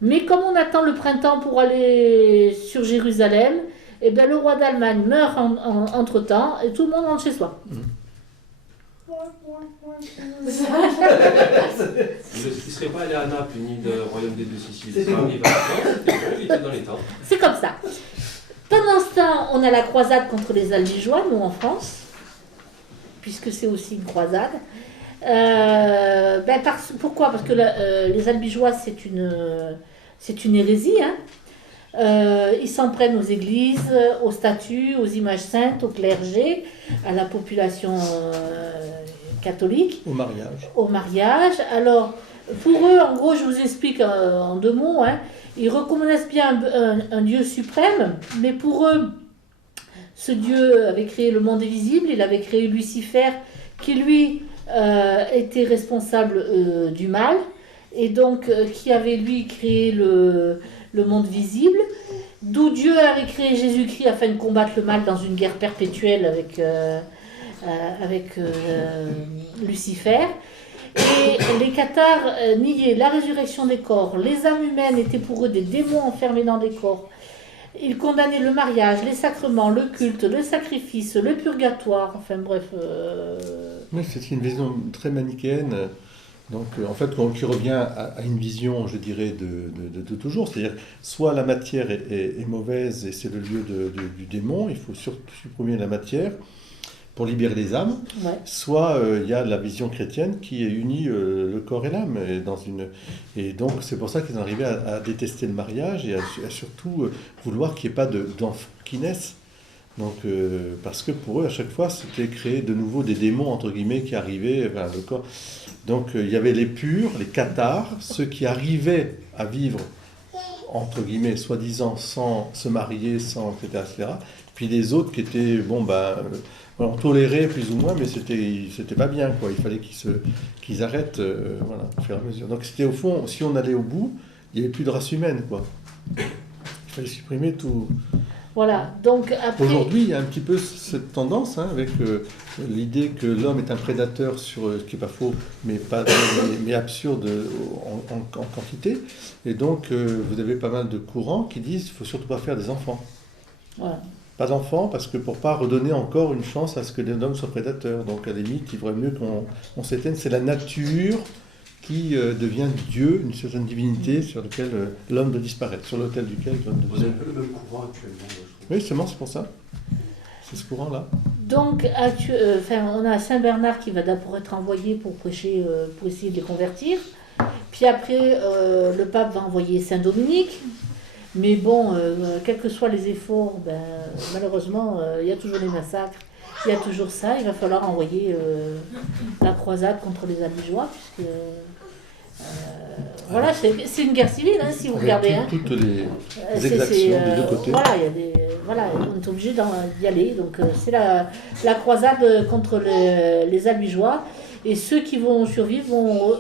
mais comme on attend le printemps pour aller sur Jérusalem, et le roi d'Allemagne meurt entre-temps et tout le monde rentre chez soi. Il ne serait pas allé à Naples ni de royaume des deux Siciles. Il était dans les temps. C'est comme ça. Pendant ce temps, on a la croisade contre les Albigeois, nous en France, puisque c'est aussi une croisade. Pourquoi ? Parce que les Albigeois, c'est une hérésie. Hein. Ils s'en prennent aux églises, aux statues, aux images saintes, au clergé, à la population catholique. Au mariage. Alors, pour eux, en gros, je vous explique en 2 mots, hein, ils reconnaissent bien un Dieu suprême, mais pour eux, ce Dieu avait créé le monde invisible, il avait créé Lucifer, qui lui était responsable du mal, et donc qui avait lui créé le le monde visible, d'où Dieu avait créé Jésus-Christ afin de combattre le mal dans une guerre perpétuelle avec Lucifer. Et les cathares niaient la résurrection des corps. Les âmes humaines étaient pour eux des démons enfermés dans des corps. Ils condamnaient le mariage, les sacrements, le culte, le sacrifice, le purgatoire, enfin bref. Oui, c'est une vision très manichéenne, donc en fait qui revient à une vision, je dirais, de toujours, c'est-à-dire soit la matière est mauvaise et c'est le lieu du démon, il faut supprimer la matière pour libérer les âmes, Ouais. soit il y a la vision chrétienne qui unit le corps et l'âme, et donc c'est pour ça qu'ils en arrivaient à détester le mariage et à surtout vouloir qu'il n'y ait pas d'enfants qui naissent. Donc, parce que pour eux, à chaque fois, c'était créer de nouveau des démons, entre guillemets, qui arrivaient vers le corps. Donc, il y avait les purs, les cathares, ceux qui arrivaient à vivre, entre guillemets, soi-disant, sans se marier, sans, etc. Puis les autres qui étaient, on tolérait plus ou moins, mais c'était pas bien, quoi. Il fallait qu'ils arrêtent, voilà, au fur et à mesure. Donc, c'était au fond, si on allait au bout, il n'y avait plus de race humaine, quoi. Il fallait supprimer tout. Voilà, donc après... Aujourd'hui, il y a un petit peu cette tendance, avec l'idée que l'homme est un prédateur sur ce qui n'est pas faux, mais absurde en quantité. Et donc, vous avez pas mal de courants qui disent qu'il ne faut surtout pas faire des enfants. Voilà. Pas d'enfants, parce que pour ne pas redonner encore une chance à ce que l'homme soit prédateur. Donc, à la limite, il vaudrait mieux qu'on s'éteigne. C'est la nature qui devient Dieu, une certaine divinité sur laquelle l'homme doit disparaître, sur l'autel duquel l'homme doit C'est un disparaître. peu le même courant actuellement. Je trouve. Oui, justement, c'est pour ça. C'est ce courant-là. Donc, on a Saint Bernard qui va d'abord être envoyé pour prêcher, pour essayer de les convertir. Puis après, le pape va envoyer Saint Dominique. Mais bon, quels que soient les efforts, malheureusement, il y a toujours les massacres. Il y a toujours ça. Il va falloir envoyer la croisade contre les Albigeois, puisque... voilà, c'est une guerre civile, si vous regardez. Toutes les exactions des deux côtés. Voilà, on est obligé d'y aller. Donc, c'est la croisade contre les Albigeois. Et ceux qui vont survivre vont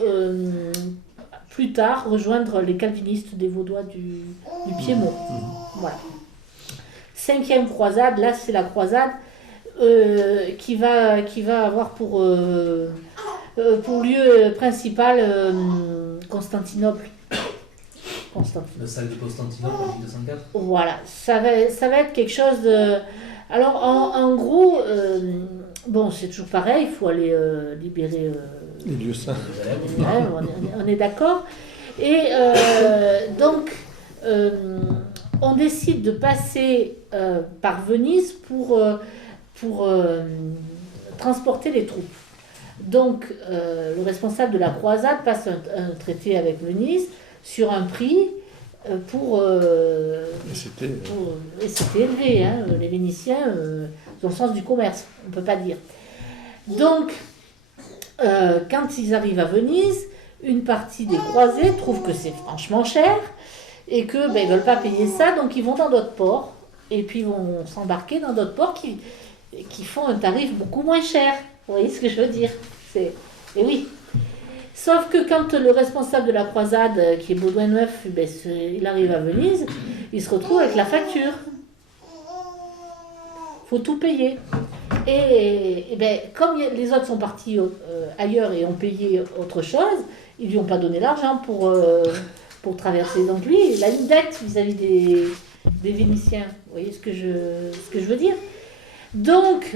plus tard rejoindre les calvinistes des Vaudois du Piémont. Voilà. 5e croisade, là, c'est la croisade qui va avoir pour lieu principal Constantinople. La salle de Constantinople en 1204. Voilà, ça va être quelque chose de... Alors, en gros, c'est toujours pareil, il faut aller libérer... Les lieux saints. On est d'accord. Et donc, on décide de passer par Venise pour transporter les troupes. Donc, le responsable de la croisade passe un traité avec Venise sur un prix et c'était élevé. Les Vénitiens ont le sens du commerce, on ne peut pas dire. Donc, quand ils arrivent à Venise, une partie des croisés trouve que c'est franchement cher et que ils ne veulent pas payer ça, donc ils vont dans d'autres ports et puis ils vont s'embarquer dans d'autres ports qui font un tarif beaucoup moins cher. Vous voyez ce que je veux dire? Et oui. Sauf que quand le responsable de la croisade, qui est Baudouin Neuf, il arrive à Venise, il se retrouve avec la facture. Il faut tout payer. Et comme les autres sont partis ailleurs et ont payé autre chose, ils lui ont pas donné l'argent pour traverser. Donc lui, il a une dette vis-à-vis des Vénitiens. Vous voyez ce que je veux dire? Donc,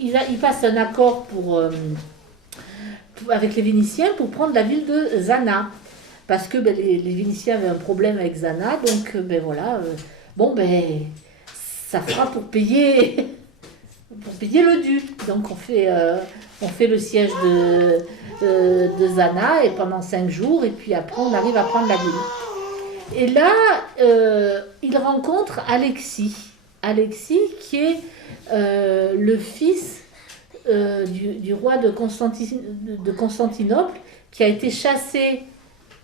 il passe un accord avec les Vénitiens pour prendre la ville de Zana. Parce que les Vénitiens avaient un problème avec Zana. Donc, ça fera pour payer le dû. Donc, on fait le siège de Zana et pendant 5 jours. Et puis après, on arrive à prendre la ville. Et là, il rencontre Alexis. Alexis qui est le fils du roi de Constantinople qui a été chassé.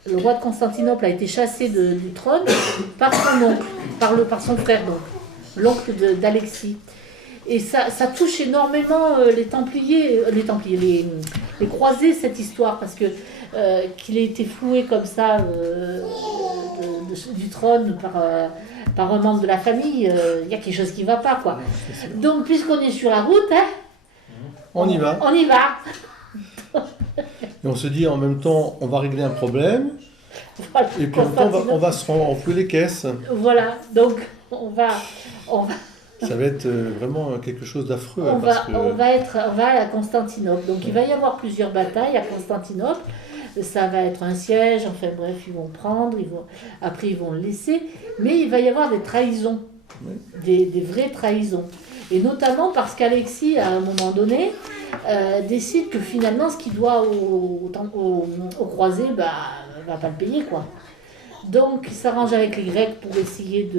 Le roi de Constantinople a été chassé du trône par son oncle, par son frère, donc l'oncle d'Alexis. Et ça touche énormément les les croisés, cette histoire, parce que qu'il ait été floué comme ça du trône par un membre de la famille, il y a quelque chose qui ne va pas, quoi. Donc, puisqu'on est sur la route, hein, On y va. on y va. Et on se dit en même temps, on va régler un problème. Voilà, Et puis en même temps, on va se renflouer les caisses. voilà, donc on va Ça va être vraiment quelque chose d'affreux. on hein, va, parce que... on va à Constantinople. Donc il va y avoir plusieurs batailles à Constantinople. Ça va être un siège, enfin bref, ils vont prendre, après ils vont le laisser. Mais il va y avoir des trahisons, des vraies trahisons. Et notamment parce qu'Alexis, à un moment donné, décide que finalement, ce qu'il doit au croisé, va pas le payer, quoi. Donc il s'arrange avec les Grecs pour essayer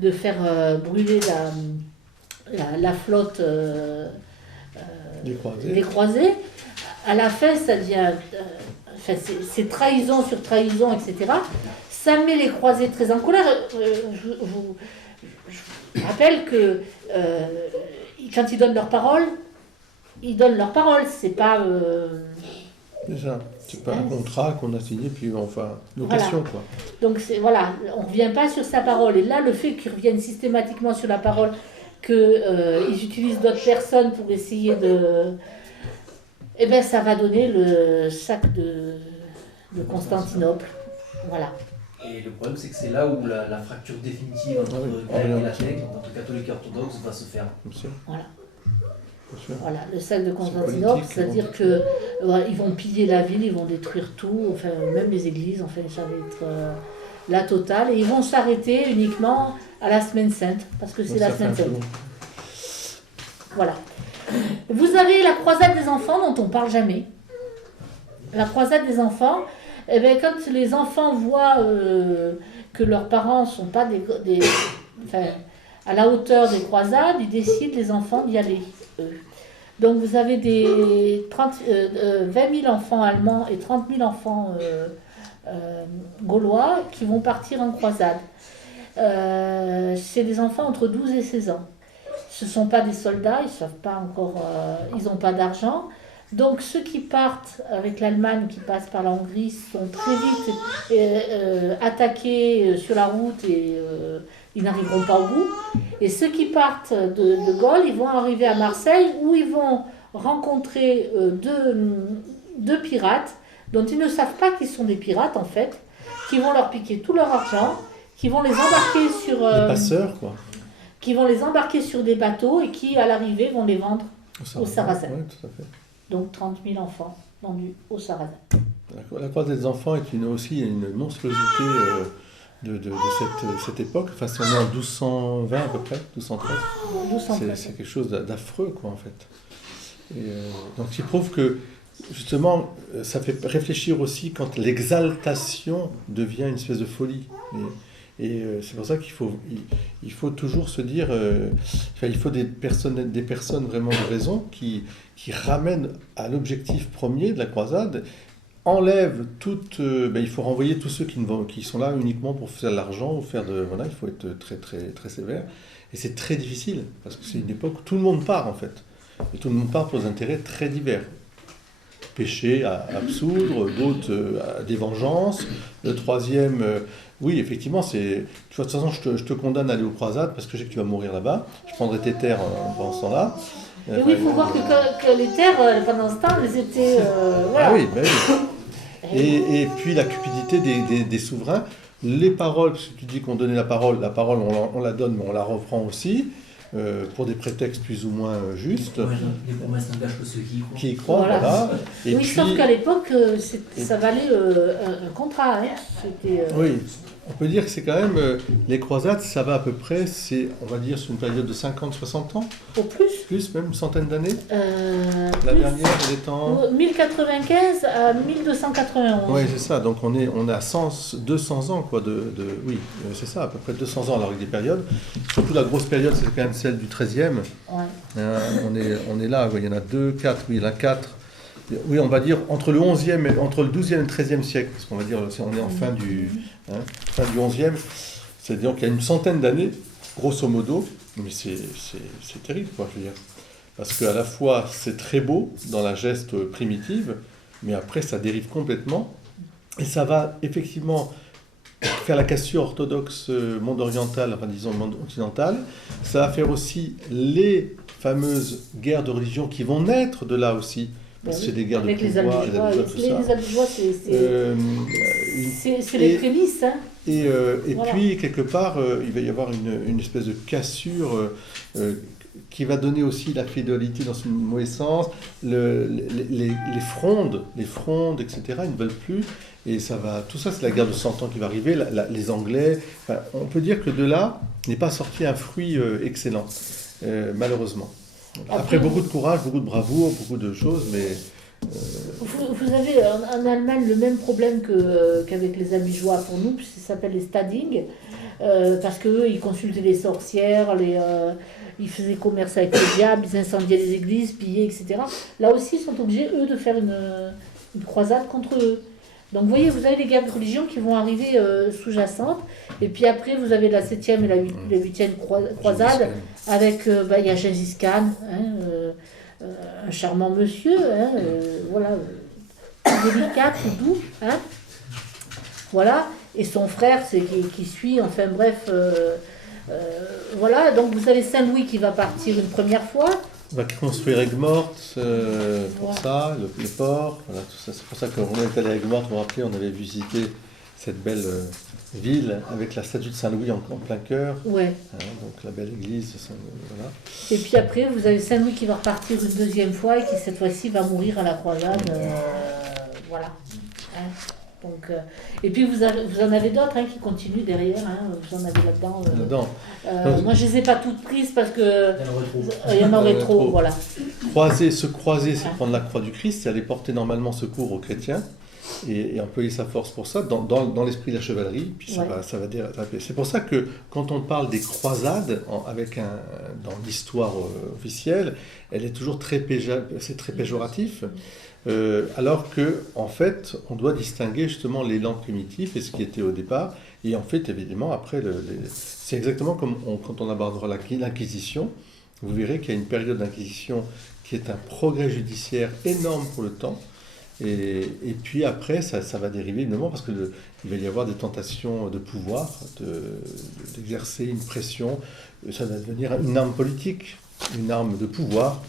de faire brûler la flotte des croisés. À la fin, ça devient... c'est trahison sur trahison, etc. Ça met les croisés très en colère. Je rappelle que quand ils donnent leur parole, c'est pas... C'est ça. C'est pas un contrat qu'on a signé, puis enfin, location, voilà. Quoi. Donc, on ne revient pas sur sa parole. Et là, le fait qu'ils reviennent systématiquement sur la parole, qu'ils utilisent d'autres personnes pour essayer de... Eh bien, ça va donner le sac de Constantinople. Voilà. Et le problème, c'est que c'est là où la fracture définitive entre grec et latin, entre catholique et orthodoxe, va se faire. Voilà. Bien sûr. Voilà, le sac de Constantinople, c'est-à-dire que ils vont piller la ville, ils vont détruire tout, enfin même les églises, enfin ça va être la totale, et ils vont s'arrêter uniquement à la Semaine Sainte, parce que c'est la Semaine Sainte. Voilà. Vous avez la croisade des enfants dont on parle jamais. La croisade des enfants, eh bien, quand les enfants voient que leurs parents ne sont pas à la hauteur des croisades, ils décident, les enfants, d'y aller. Donc vous avez 20 000 enfants allemands et 30 000 enfants gaulois qui vont partir en croisade. C'est des enfants entre 12 et 16 ans. Ce ne sont pas des soldats, ils savent pas encore, ils n'ont pas d'argent. Donc ceux qui partent avec l'Allemagne, qui passent par la Hongrie, sont très vite attaqués sur la route et ils n'arriveront pas au bout. Et ceux qui partent de Gaulle, ils vont arriver à Marseille où ils vont rencontrer deux pirates dont ils ne savent pas qu'ils sont des pirates en fait, qui vont leur piquer tout leur argent, qui vont les embarquer sur... des passeurs, quoi. Qui vont les embarquer sur des bateaux et qui, à l'arrivée, vont les vendre aux Sarrasins. Oui, tout à fait. Donc 30 000 enfants vendus aux Sarrasins. La croisade des enfants est aussi une monstruosité de cette époque. Enfin, si on est en 1220 à peu près, 1213. 1213. C'est quelque chose d'affreux, quoi, en fait. Et, donc, il prouve que, justement, ça fait réfléchir aussi quand l'exaltation devient une espèce de folie. Et c'est pour ça qu'il faut toujours se dire, il faut des personnes vraiment de raison qui ramènent à l'objectif premier de la croisade, enlèvent toute... il faut renvoyer tous ceux qui sont là uniquement pour faire de l'argent ou faire de... Voilà, il faut être très, très, très sévère. Et c'est très difficile, parce que c'est une époque où tout le monde part, en fait. Et tout le monde part pour des intérêts très divers. Péché à absoudre, d'autres à des vengeances. Le troisième... oui, effectivement, de toute façon, je te condamne à aller aux croisades parce que je sais que tu vas mourir là-bas. Je prendrai tes terres pendant ce temps-là. Et oui, il faut voir que les terres, pendant ce temps, elles étaient... voilà. Ah oui, ben oui. Et puis la cupidité des souverains. Les paroles, parce que tu dis qu'on donnait la parole on la donne, mais on la reprend aussi, pour des prétextes plus ou moins justes. Les promesses n'engagent que ceux qui y Qui y croient. croient, voilà. Et oui, puis, sauf qu'à l'époque, ça valait un contrat. Hein. C'était, oui, on peut dire que c'est quand même... les croisades, ça va à peu près, on va dire, sur une période de 50-60 ans. Au plus. Plus, même une centaine d'années. La Plus. dernière, elle est en... 1095 à 1291. Oui, c'est ça. Donc on a 200 ans, quoi, oui, c'est ça, à peu près 200 ans, alors avec des périodes. Surtout la grosse période, c'est quand même celle du XIIIe. Ouais. On est là, il y en a 2, 4, oui, il y en a 4. Oui, on va dire entre le 12e et le 13e siècle, parce qu'on va dire, on est en fin du 11e. C'est-à-dire qu'il y a une centaine d'années, grosso modo, mais c'est terrible, quoi, je veux dire. Parce qu'à la fois, c'est très beau dans la geste primitive, mais après, ça dérive complètement. Et ça va effectivement faire la cassure orthodoxe monde oriental, enfin disons monde occidental. Ça va faire aussi les fameuses guerres de religion qui vont naître de là aussi. Parce que c'est des guerres de pouvoir, les Albigeois, c'est les prémices. Hein. Et Voilà. puis, quelque part, il va y avoir une espèce de cassure qui va donner aussi la fidélité dans son mauvais sens. Les frondes, etc., ils ne veulent plus. Et ça va, tout ça, c'est la guerre de 100 ans qui va arriver. Les Anglais, enfin, on peut dire que de là n'est pas sorti un fruit excellent, malheureusement. Après, beaucoup de courage, beaucoup de bravoure, beaucoup de choses, mais... Vous avez en Allemagne le même problème qu'avec les Albigeois pour nous, puisqu'ils s'appellent les Stading, parce qu'eux, ils consultaient les sorcières, ils faisaient commerce avec le diable, ils incendiaient les églises, pillaient, etc. Là aussi, ils sont obligés, eux, de faire une croisade contre eux. Donc vous voyez, vous avez les guerres de religion qui vont arriver sous-jacentes, et puis après, vous avez la 7e et la 8e croisade, avec, il y a Gengis Khan, un charmant monsieur, voilà, tout délicat, tout doux, hein, voilà, et son frère qui suit, enfin bref, voilà, donc vous avez Saint-Louis qui va partir une première fois. On va construire Aigues-Mortes pour Ouais. ça, le port, voilà, tout ça. C'est pour ça que quand on est allé à Aigues-Mortes, vous vous rappelez, on avait visité cette belle ville avec la statue de Saint-Louis en plein cœur, Ouais. hein, donc la belle église, voilà. Et puis après, vous avez Saint-Louis qui va repartir une deuxième fois et qui cette fois-ci va mourir à la croisade, voilà. Hein. Donc, et puis vous en avez d'autres qui continuent derrière, vous en avez là-dedans. Là-dedans. Moi je les ai pas toutes prises parce que Il y en aurait trop. il y en aurait trop, voilà. Se croiser, c'est prendre la croix du Christ, c'est aller porter normalement secours aux chrétiens et employer sa force pour ça, dans l'esprit de la chevalerie, puis ça Ouais. va déraper. C'est pour ça que quand on parle des croisades, dans l'histoire officielle, elle est toujours c'est très péjoratif. Alors que, en fait, on doit distinguer justement l'élan primitif et ce qui était au départ. Et en fait, évidemment, après, c'est exactement comme quand on abordera l'Inquisition. Vous verrez qu'il y a une période d'Inquisition qui est un progrès judiciaire énorme pour le temps. Et puis après, ça va dériver évidemment parce qu'il va y avoir des tentations de pouvoir, d'exercer une pression. Ça va devenir une arme politique, une arme de pouvoir,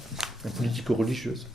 politico-religieuse.